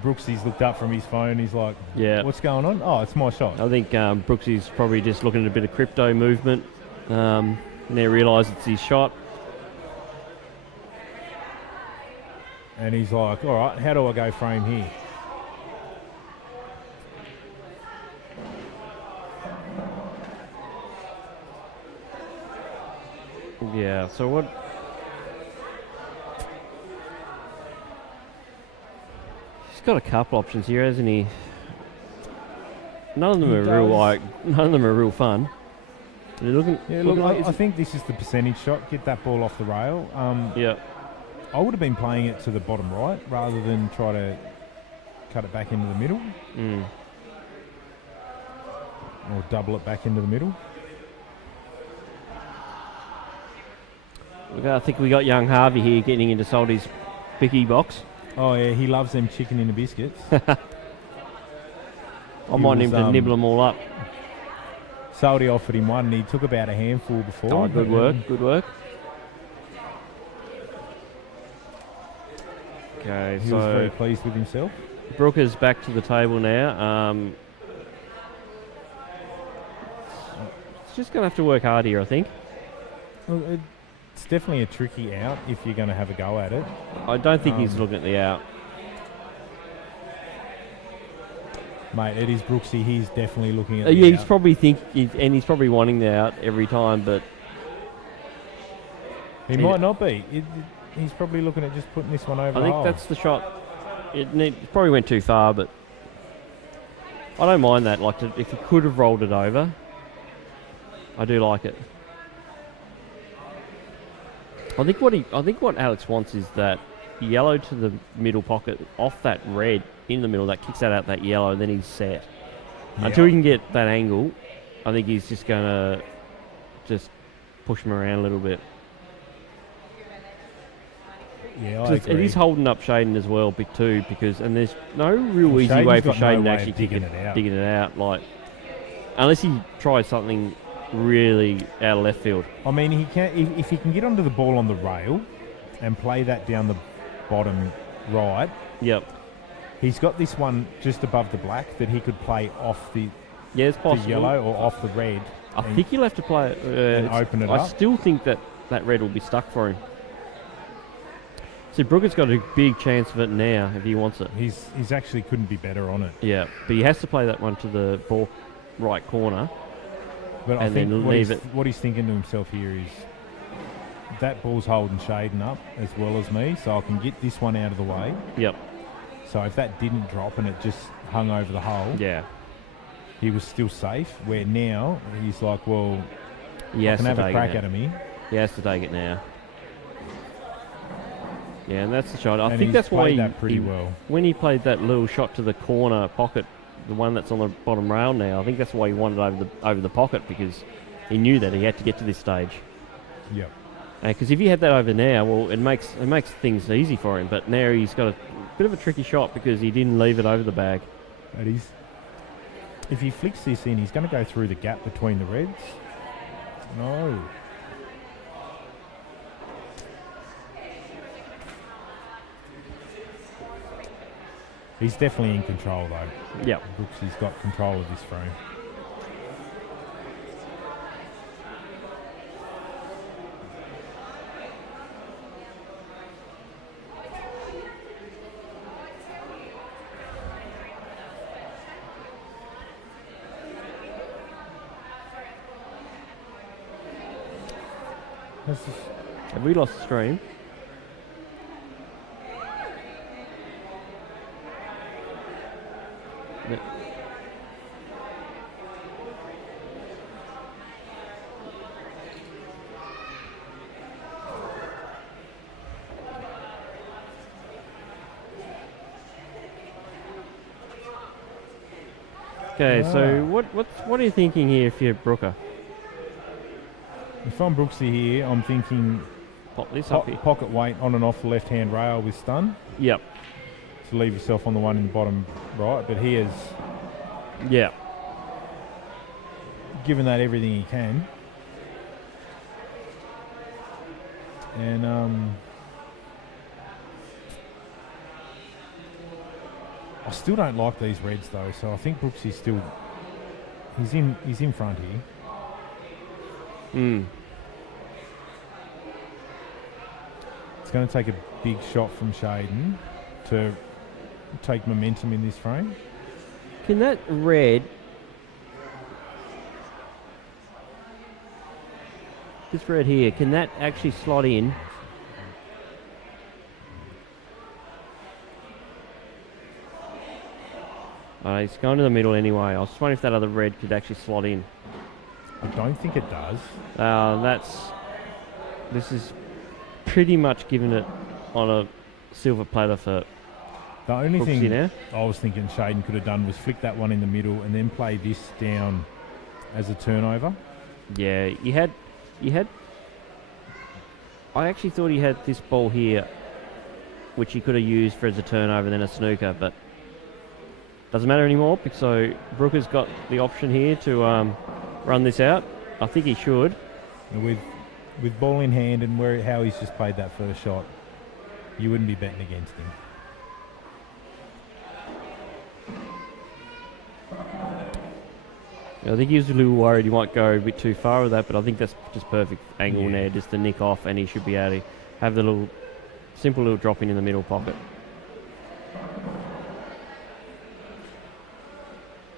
Brooksy's looked up from his phone. He's like, Yeah. what's going on? Oh, it's my shot. I think Brooksy's probably just looking at a bit of crypto movement. And they realise it's his shot. And he's like, all right, how do I go frame here? Yeah, so what... He's got a couple options here, hasn't he? None of them are real fun. They're looking, Yeah, looking look, like I think this is the percentage shot. Get that ball off the rail. yeah. I would have been playing it to the bottom right rather than try to cut it back into the middle. Or double it back into the middle. I think we got young Harvey here getting into Salty's picky box. Oh, yeah, he loves them chicken in the biscuits. I might him to nibble them all up. Salty offered him one and he took about a handful before. Oh, good work, good work. Okay, He was very pleased with himself. Brooker's back to the table now. It's just going to have to work hard here, I think. Well, it's definitely a tricky out if you're going to have a go at it. I don't think he's looking at the out. Mate, it is Brooksy. He's definitely looking at the Yeah, out. he's probably he's probably wanting the out every time, but He might not be. He's probably looking at just putting this one over I the think hole. that's the shot. It probably went too far, but I don't mind that. Like, if he could have rolled it over, I do like it. I think what Alex wants is that yellow to the middle pocket off that red in the middle that kicks that out that yellow, and then he's set. Yeah. Until he can get that angle, I think he's just going to just push him around a little bit. Yeah, I It agree. is holding up Shaden as well, big too, and there's no real easy Shaden's way for got no Shaden to way of actually digging it out. digging it out. Like, unless he tries something really out of left field. I mean, he can if he can get onto the ball on the rail and play that down the bottom right. Yep. He's got this one just above the black that he could play off the It's possible. yellow or off the red. I think he'll have to play it. and open it I up. still think that red will be stuck for him. So Brooker's got a big chance of it now if he wants it. He's actually couldn't be better on it. Yeah, but he has to play that one to the ball right corner. But I And think then what leave he's, it. what he's thinking to himself here is that ball's holding Shaden up as well as me, so I can get this one out of the way. Yep. So if that didn't drop and it just hung over the hole, Yeah. he was still safe. Where now he's like, well, He I has can to have a take crack it at him. He has to take it now. Yeah, and that's the shot. I And think he's that's why played that pretty well. When he played that little shot to the corner pocket, the one that's on the bottom rail now, I think that's why he wanted over the pocket, because he knew that he had to get to this stage. Yep. Because if he had that over now, well, it makes things easy for him. But now he's got a bit of a tricky shot because he didn't leave it over the bag. It is. if he flicks this in, he's going to go through the gap between the reds. No. He's definitely in control though. Yeah. Brooksy's got control of this frame. Have we lost the stream? No. Okay, so what are you thinking here if you're Brooker? If I'm Brooksy here, I'm thinking Pop this up here. pocket weight on and off the left-hand rail with stun Yep. to leave yourself on the one in the bottom right. But he has Yeah. given that everything he can. And I still don't like these reds though, so I think Brooksy's still he's in front here. Mm. It's going to take a big shot from Shaden to take momentum in this frame. Can that red, this red here, can that actually slot in? He's going to the middle anyway. I was just wondering if that other red could actually slot in. I don't think it does. This is pretty much giving it on a silver platter for The only Brooksy thing now. I was thinking Shaden could have done was flick that one in the middle and then play this down as a turnover. Yeah, you had. I actually thought he had this ball here, which he could have used for as a turnover and then a snooker, but doesn't matter anymore because so Brooker's got the option here to run this out. I think he should. And with ball in hand and how he's just played that first shot, you wouldn't be betting against him. I think he was a little worried he might go a bit too far with that, but I think that's just perfect angle Yeah. there, just to nick off, and he should be able to have the little simple little drop in the middle pocket.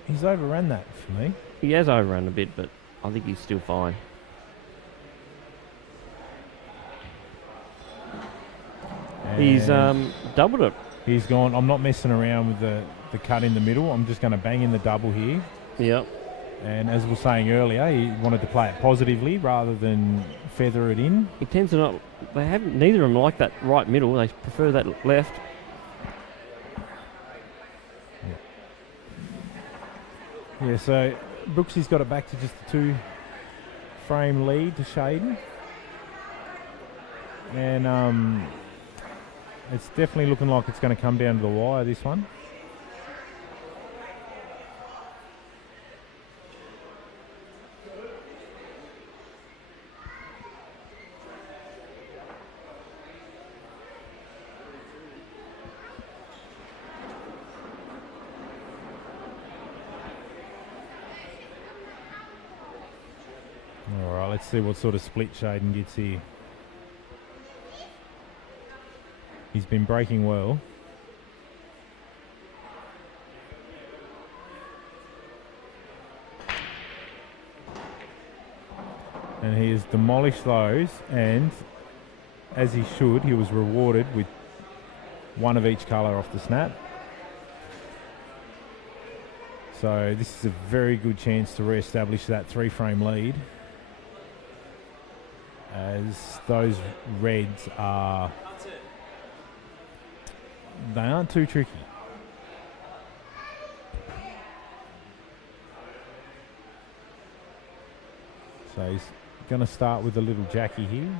He's overrun that for me. He has overrun a bit, but I think he's still fine. He's doubled it. He's gone, I'm not messing around with the cut in the middle. I'm just going to bang in the double here. Yep. And as we were saying earlier, he wanted to play it positively rather than feather it in. He tends to not. They haven't. Neither of them like that right middle. They prefer that left. Yeah, so Brooksy's got it back to just a 2-frame lead to Shaden. And it's definitely looking like it's going to come down to the wire, this one. Alright, let's see what sort of split Shaden gets here. He's been breaking well. And he has demolished those, and as he should, he was rewarded with one of each colour off the snap. So this is a very good chance to re-establish that 3-frame lead, as those reds are... They aren't too tricky. So he's going to start with a little Jackie here.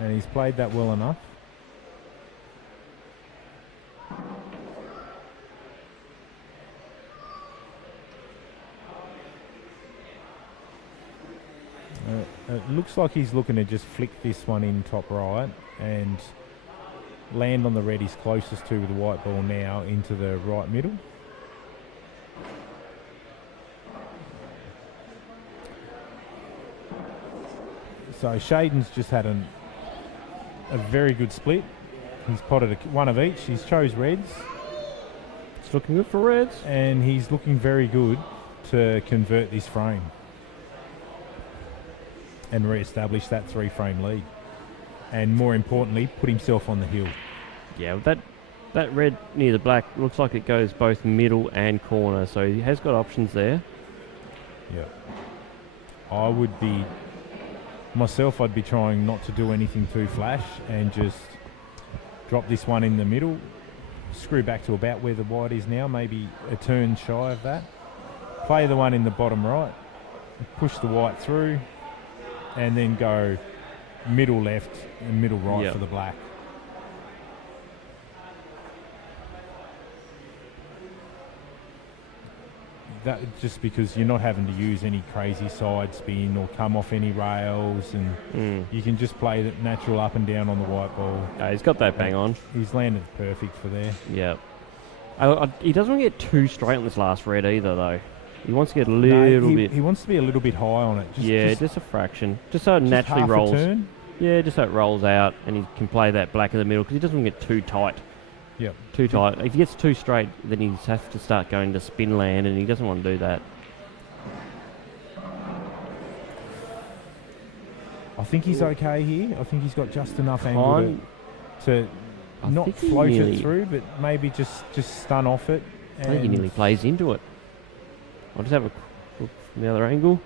And he's played that well enough. It looks like he's looking to just flick this one in top right and land on the red he's closest to with the white ball now into the right middle. So Shaden's just had a very good split. He's potted one of each. He's chose reds. It's looking good for reds. And he's looking very good to convert this frame and re-establish that 3-frame lead. And more importantly, put himself on the hill. Yeah, that red near the black looks like it goes both middle and corner, so he has got options there. Yeah. I would be... Myself, I'd be trying not to do anything too flash and just drop this one in the middle, screw back to about where the white is now, maybe a turn shy of that. Play the one in the bottom right, push the white through, and then go middle left and middle right for the black. That just because you're not having to use any crazy side spin or come off any rails, and you can just play the natural up and down on the white ball. He's got that bang on. He's landed perfect for there. Yeah. He doesn't want to get too straight on this last red either, though. He wants to get a little bit. He wants to be a little bit high on it. Just a fraction. Just so it naturally half rolls. A turn. Yeah, just so it rolls out and he can play that black in the middle because he doesn't want to get too tight. Yep. Too tight. If he gets too straight, then he has to start going to spin land, and he doesn't want to do that. I think he's okay here. I think he's got just enough angle to not float it through, but maybe just stun off it. I think he nearly plays into it. I'll just have a look from the other angle.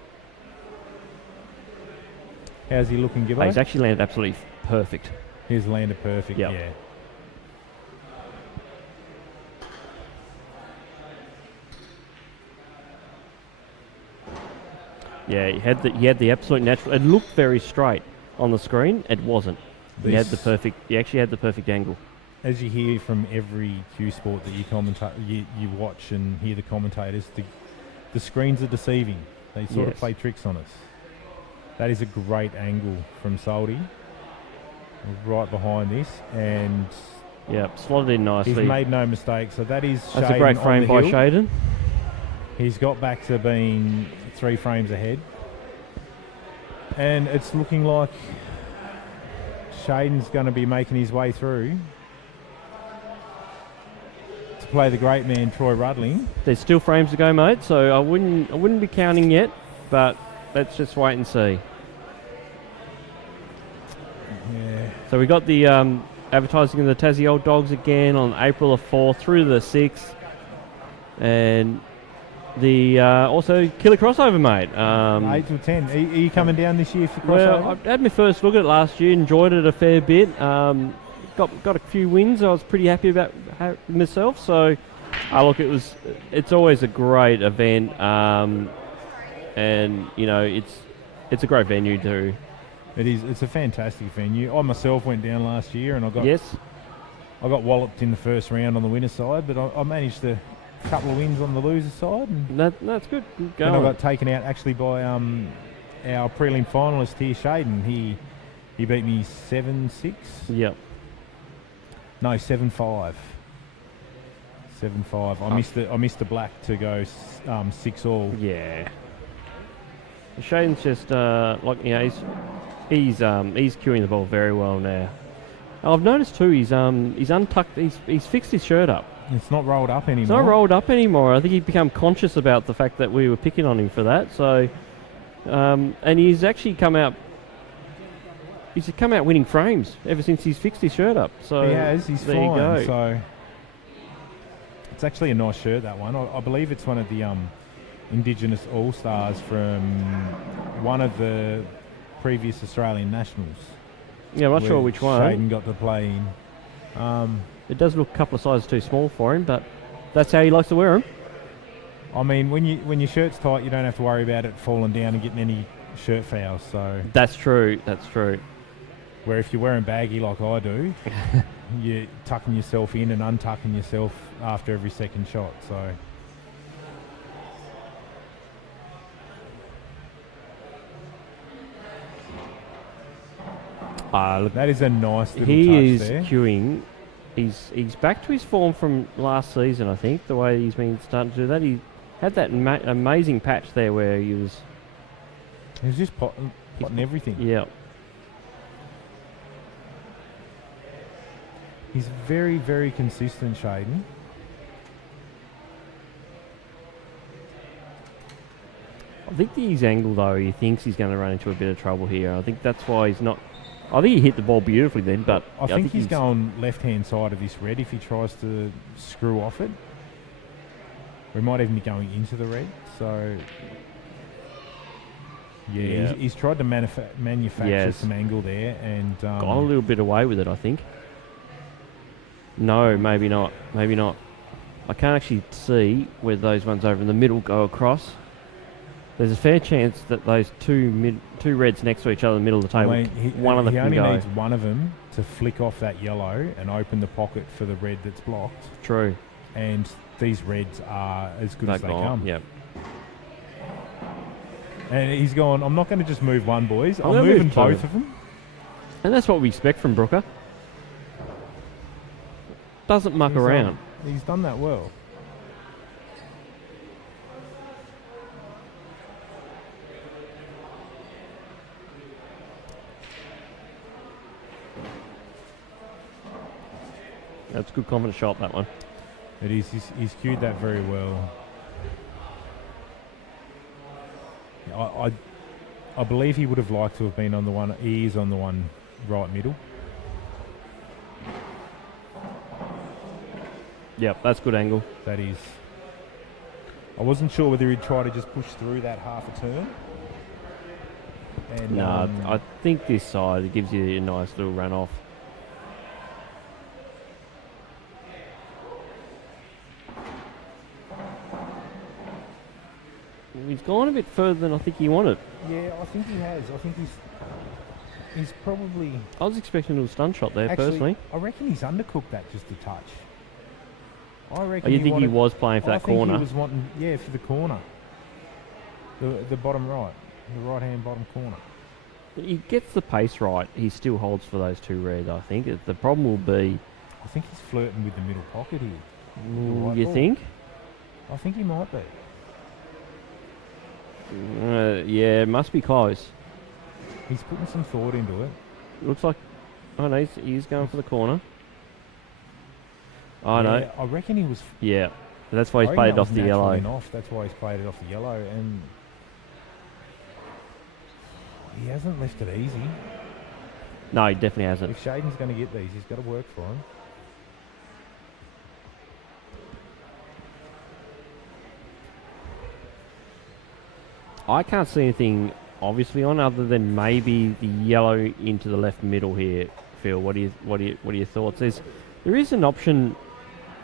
How's he looking, Gibbo? He's actually landed absolutely perfect. He's landed perfect, yeah. Yeah, he had the absolute natural. It looked very straight on the screen. It wasn't. He actually had the perfect angle. As you hear from every Q Sport that you watch and hear the commentators, the screens are deceiving. They sort of play tricks on us. That is a great angle from Soldy, right behind this, and slotted in nicely. He's made no mistake. So that's a great frame by Shaden. He's got back to being 3 frames ahead. And it's looking like Shaden's going to be making his way through to play the great man Troy Rudling. There's still frames to go, mate, so I wouldn't be counting yet, but let's just wait and see. Yeah. So we got the advertising of the Tassie Old Dogs again on April the 4th through to the 6th. And the also Killer Crossover, mate. 8 to 10. Are you coming down this year for Crossover? Well, I had my first look at it last year, enjoyed it a fair bit. Got a few wins. I was pretty happy about myself. So, look, it's always a great event, and you know it's a great venue too. It is. It's a fantastic venue. I myself went down last year, and I got walloped in the first round on the winner's side, but I managed to. Couple of wins on the loser side. And that's good. Good and I got taken out actually by our prelim finalist here, Shaden. He beat me 7-6. Yep. No, 7-5. 7-5. I missed the black to go 6-all. Yeah. Shaden's just he's queuing the ball very well now. I've noticed too. He's untucked. He's fixed his shirt up. It's not rolled up anymore. It's not rolled up anymore. I think he'd become conscious about the fact that we were picking on him for that. So, and he's actually come out. He's come out winning frames ever since he's fixed his shirt up. So he has. He's there fine. You go. So it's actually a nice shirt, that one. I believe it's one of the Indigenous All Stars from one of the previous Australian nationals. Yeah, I'm not sure which one. Shaden got to play in. It does look a couple of sizes too small for him, but that's how he likes to wear them. I mean, when your shirt's tight, you don't have to worry about it falling down and getting any shirt fouls. So that's true. That's true. Where if you're wearing baggy like I do, you're tucking yourself in and untucking yourself after every second shot. So. Look, That is a nice little touch he is there. queuing. He's back to his form from last season, I think, the way he's been starting to do that. He had that amazing patch there where he was... He was just potting everything. Yeah. He's very, very consistent, Shaden. I think his angle, though, he thinks he's going to run into a bit of trouble here. I think that's why he's not... I think he hit the ball beautifully then, but... I think he's going left-hand side of this red if he tries to screw off it. Or he might even be going into the red, so... Yeah. He's tried to manufacture some angle there and... got a little bit away with it, I think. No, maybe not. Maybe not. I can't actually see where those ones over in the middle go across. There's a fair chance that those two reds next to each other in the middle of the table, one of them can go. He only needs one of them to flick off that yellow and open the pocket for the red that's blocked. True. And these reds are as good as they come. Yep. And he's going, I'm not going to just move one, boys. I'm moving both of them. And that's what we expect from Brooker. Doesn't muck around. He's done that well. That's a good confident shot, that one. It is. He's cued that very well. I believe he would have liked to have been on the one. He is on the one right middle. Yep, that's good angle. That is. I wasn't sure whether he'd try to just push through that half a turn. And no, I think this side, it gives you a nice little run off. He's gone a bit further than I think he wanted. Yeah, I think he has. I think he's probably... I was expecting a little stun shot there, personally. I reckon he's undercooked that just a touch. I reckon. Oh, you think he was playing for that corner? I think he was wanting, for the corner. The bottom right. The right-hand bottom corner. He gets the pace right. He still holds for those two reds, I think. The problem will be... I think he's flirting with the middle pocket here. You think? I think he might be. Yeah, it must be close. He's putting some thought into it. Looks like... Oh, no, he's going for the corner. Oh, no. I reckon he was... Yeah, that's why he's played it off the yellow. That's why he's played it off the yellow, and... He hasn't left it easy. No, he definitely hasn't. If Shaden's going to get these, he's got to work for them. I can't see anything obviously on other than maybe the yellow into the left middle here. Phil, what are your thoughts? There is an option.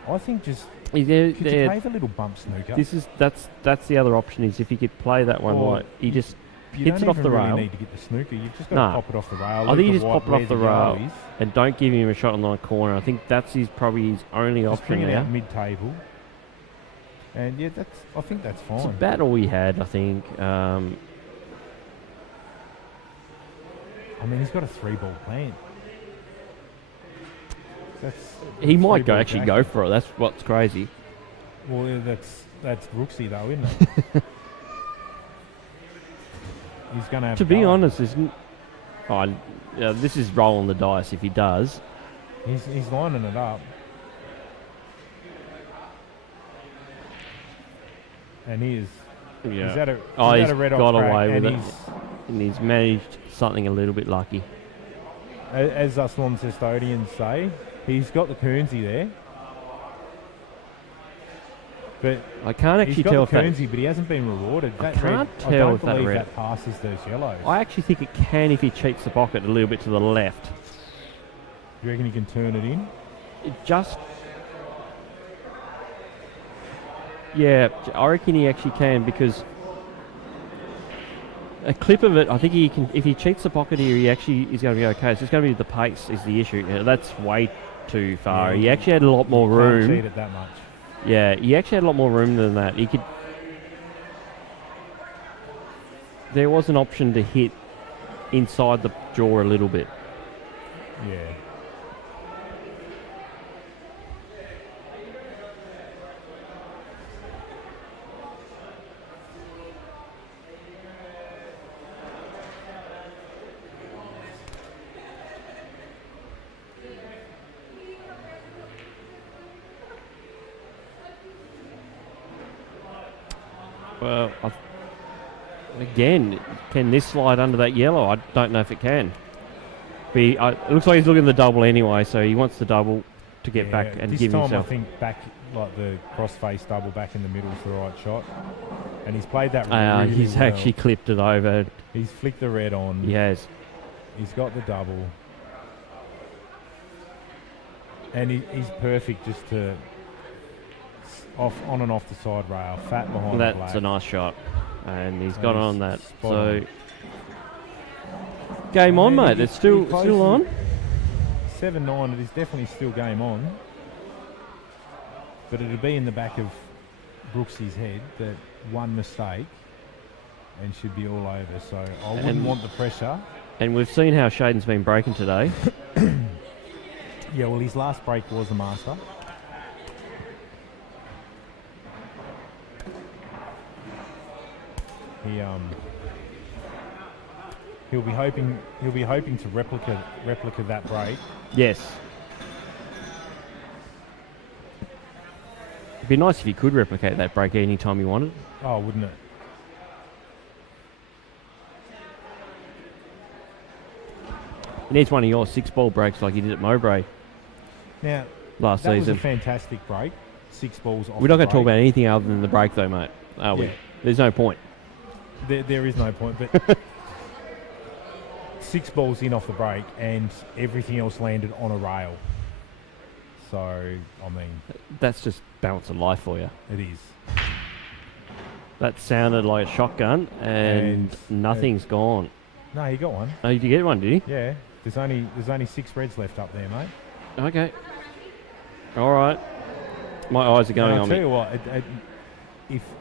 I think just could you play the little bump snooker? That's the other option is if he could play that one like he just hits it off the rail. You don't need to get the snooker. You've just got to pop it off the rail. I think you just pop it off the rail and don't give him a shot on the corner. I think that's probably his only option now. now. Mid-table. And yeah, I think that's fine. It's about all he had, I think. I mean, he's got a 3-ball plan. He might actually go for it. That's what's crazy. Well, yeah, that's Brooksy though, isn't it? He's going to have to be honest, this is rolling the dice if he does. He's lining it up. And he is. Yeah. He's had a red got off away and with it. And he's managed something a little bit lucky. As us Launcestonians say, he's got the Kernsey there. But I can't actually tell if that... but he hasn't been rewarded. I can't tell if that red... I don't believe that passes those yellows. I actually think it can if he cheats the pocket a little bit to the left. You reckon he can turn it in? Yeah, I reckon he actually can because a clip of it, I think he can. If he cheats the pocket here, he actually is going to be okay. So it's going to be the pace is the issue. That's way too far. Yeah, he actually had a lot more room. Can't cheat it that much. Yeah, he actually had a lot more room than that. He could. There was an option to hit inside the jaw a little bit. Yeah. Well, again, can this slide under that yellow? I don't know if it can. It looks like he's looking at the double anyway, so he wants the double to get back and give himself. This time I think back, like the cross-face double back in the middle is the right shot. And he's played that really he's well. actually clipped it over. He's flicked the red on. He has. He's got the double. And he's perfect just to on and off the side rail, fat behind the black. That's a nice shot. And he's got he's on that. spot So, on. game on, I mean, mate. It's still on. 7-9, it is definitely still game on. But it'll be in the back of Brooksy's head that one mistake and should be all over. So I wouldn't want the pressure. And we've seen how Shaden's been breaking today. Yeah, well, his last break was a master. He'll be hoping to replica that break. Yes. It'd be nice if he could replicate that break any time he wanted. Oh, wouldn't it? He needs one of your 6-ball breaks like he did at Mowbray Now, last that season. was a fantastic break. 6 balls off. We're not going the to talk break. about anything other than the break, though, mate. Are we? Yeah. There's no point. There is no point, but 6 balls in off the break and everything else landed on a rail. So, I mean... That's just balance of life for you. It is. That sounded like a shotgun, and nothing's gone. No, he got one. Oh, did you get one, did he? Yeah. There's only 6 reds left up there, mate. Okay. All right. My eyes are going And on I'll tell me. you what,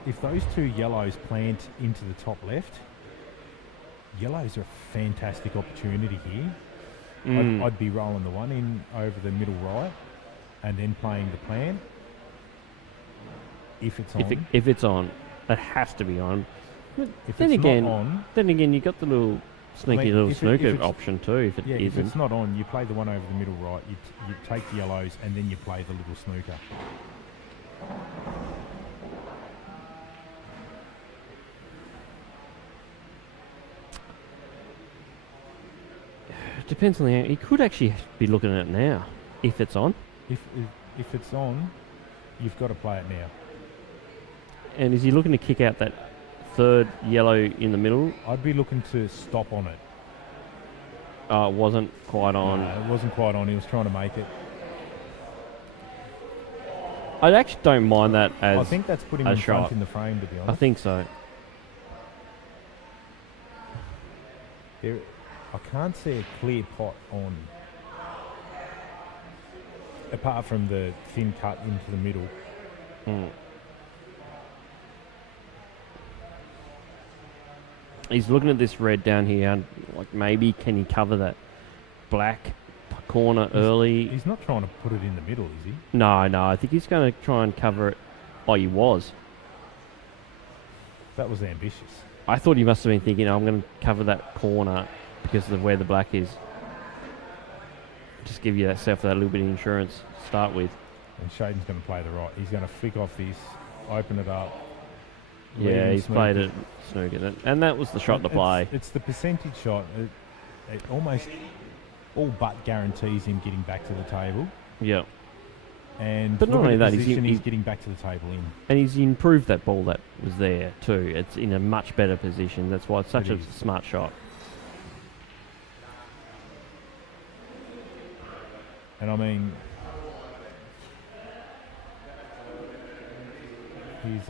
if those 2 yellows plant into the top left, yellows are a fantastic opportunity here. I'd be rolling the one in over the middle right and then playing the plan if it's on. If it's on, it has to be on. If then it's again, not on, you got the little sneaky if little it- snooker if it's- option too. If it yeah, if isn't, it's not on, you play the one over the middle right, you take the yellows and then you play the little snooker. it depends on the. He could actually be looking at it now, if it's on. If it's on, you've got to play it now. And is he looking to kick out that third yellow in the middle? I'd be looking to stop on it. It wasn't quite on. No, it wasn't quite on. He was trying to make it. I actually don't mind that as I think that's putting a him shot. front in the frame, to be honest. I think so. I can't see a clear pot on, apart from the thin cut into the middle. He's looking at this red down here, and like maybe can he cover that black corner early? He's not trying to put it in the middle, is he? No, I think he's going to try and cover it. Oh, he was. That was ambitious. I thought he must have been thinking, I'm going to cover that corner because of where the black is. Just give yourself that little bit of insurance to start with. And Shaden's going to play the right. He's going to flick off this, open it up. Yeah, he's played it, snookered it. And that was the shot to play. It's the percentage shot. It almost all but guarantees him getting back to the table. Yeah. And but not look at only the that, position, he's he's getting back to the table in. And he's improved that ball that was there too. It's in a much better position. That's why it's such a smart shot. And I mean, he's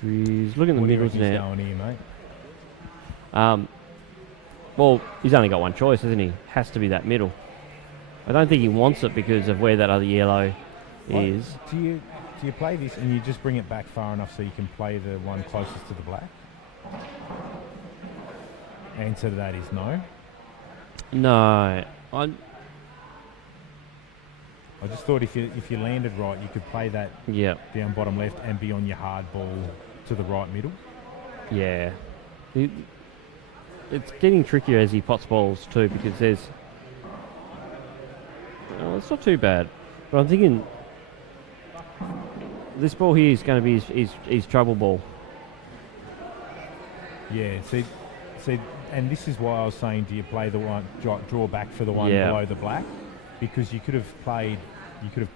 So he's looking at the middles now. Going here, mate? Well, he's only got one choice, isn't he? Has to be that middle. I don't think he wants it because of where that other yellow is. Do you play this and you just bring it back far enough so you can play the one closest to the black? Answer to that is no. No. I just thought if you landed right, you could play that down bottom left and be on your hard ball to the right middle. Yeah. It's getting trickier as he pots balls too, because there's... Oh, it's not too bad. But I'm thinking... This ball here is going to be his trouble ball. Yeah, see, and this is why I was saying, do you play the one, draw back for the one below the black? Because you could have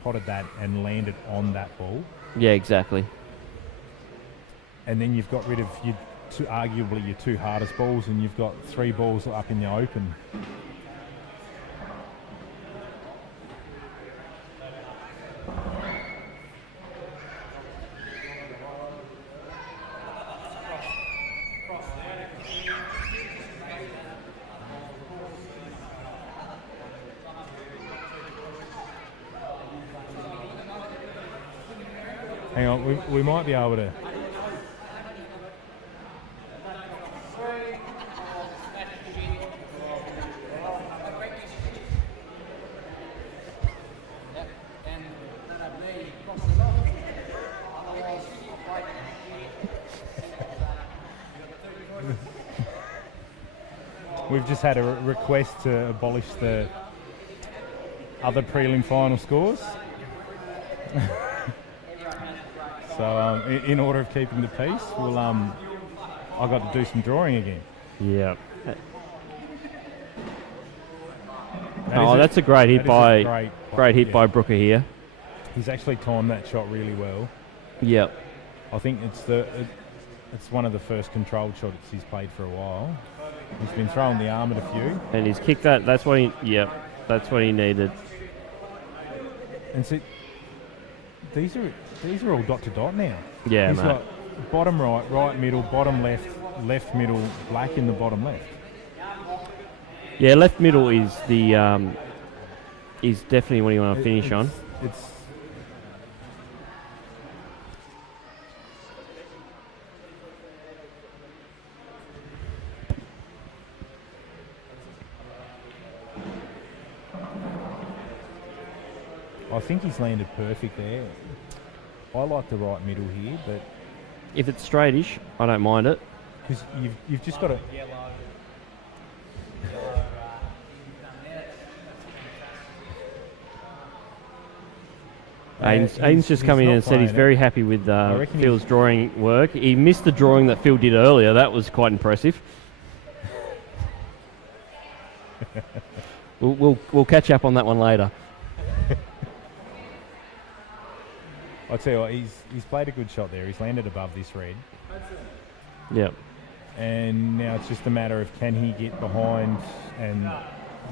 potted that and landed on that ball. Yeah, exactly. And then you've got rid of arguably your two hardest balls, and you've got 3 balls up in the open. Hang on, we might be able to... We've just had a request to abolish the other prelim final scores. So in order of keeping the peace, we'll I got to do some drawing again. Yeah. That's a great hit by great hit by Brooker here. He's actually timed that shot really well. Yep. I think it's one of the first controlled shots he's played for a while. He's been throwing the arm at a few. And he's kicked that. That's what he needed. And see, these are all dot to dot now. Yeah, he's mate. got bottom right, right middle, bottom left, left middle, black in the bottom left. Yeah, left middle is the is definitely what you want to finish on. I think he's landed perfect there. I like the right middle here, but if it's straightish, I don't mind it. Because you've just got to... Aiden's just come in and said he's very happy with Phil's drawing work. He missed the drawing that Phil did earlier. That was quite impressive. We'll catch up on that one later. I'll tell you what, he's played a good shot there. He's landed above this red. Yep. And now it's just a matter of can he get behind, and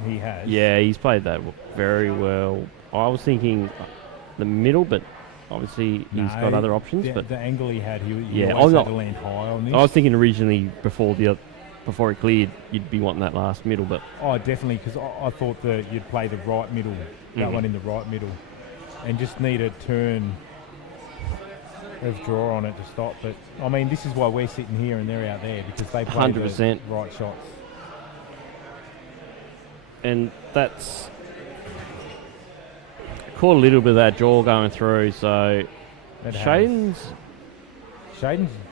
he has. Yeah, he's played that very well. I was thinking the middle, but obviously he's got other options. But the angle he had, he always had to land high on this. I was thinking originally before it cleared, you'd be wanting that last middle, but... Oh, definitely, because I thought that you'd play the right middle, that one in the right middle, and just need a turn of draw on it to stop. But I mean, this is why we're sitting here and they're out there, because they play 100% the right shots. And that's caught a little bit of that jaw going through. So Shaden's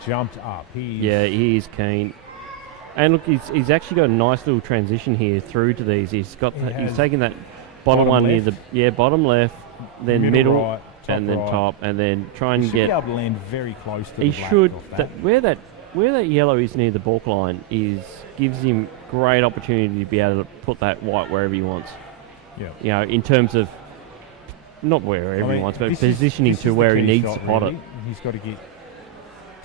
jumped up. He is keen. And look, he's actually got a nice little transition here through to these. He's taking that bottom one left, near the bottom left, then middle right, and then right, top, and then try and get. He should be able to land very close to the black. He should. Where that yellow is near the balk line gives him great opportunity to be able to put that white wherever he wants. Yeah. You know, in terms of not wherever he wants, but positioning to where he needs to pot it. He's got to get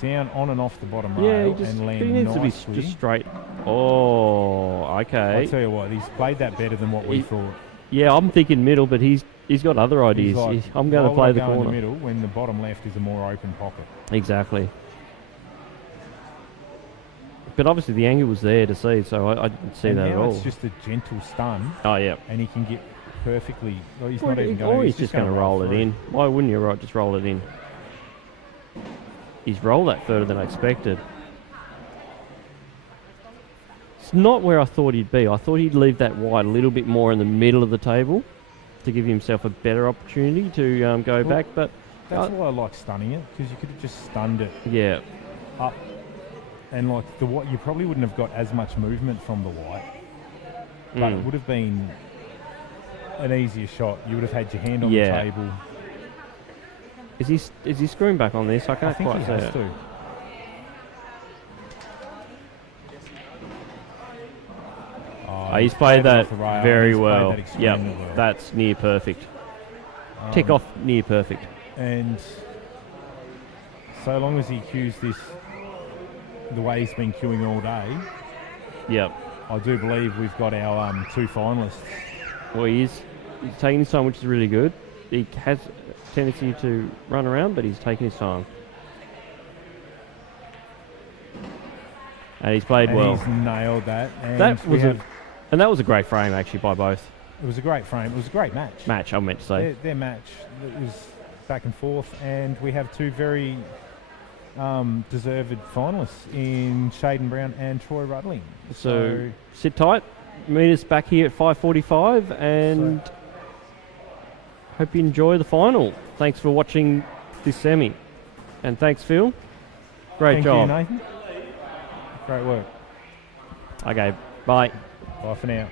down on and off the bottom rail and land he needs nicely. To be just straight. Oh, okay. I'll tell you what, he's played that better than what we thought. Yeah, I'm thinking middle, but he's got other ideas. Like, I'm going to play the corner. In the middle when the bottom left is a more open pocket. Exactly. But obviously the angle was there to see, so I didn't see and that at now all. it's just a gentle stun, Oh, yeah. and he can get perfectly. Well, he's Well, not even going. he's just going to roll it through. in. Why wouldn't you, right? Just roll it in. He's rolled that further than I expected. It's not where I thought he'd be. I thought he'd leave that wide a little bit more in the middle of the table to give himself a better opportunity to go back. But That's why I like stunning it, because you could have just stunned it yeah, up, and like the white, you probably wouldn't have got as much movement from the white, but it would have been an easier shot. You would have had your hand on the table. Is he screwing back on this? I can't I think quite he see has it. to. Oh, he's played that off the rail. very He's played well. that extremely well. That's near perfect. Tick off near perfect. And so long as he cues this the way he's been queuing all day, Yep. I do believe we've got our 2 finalists. Well, he's taking his time, which is really good. He has a tendency to run around, but he's taking his time. And he's played And well. he's nailed that. And That was a great frame, actually, by both. it was a great frame. It was a great match. Match, I meant to say. Their match, it was back and forth, and we have 2 very deserved finalists in Shaden Brown and Troy Rudling. So sit tight. Meet us back here at 5:45, and hope you enjoy the final. Thanks for watching this semi, and thanks, Phil. Great Thank job. you, Nathan. Great work. Okay, bye. Bye for now.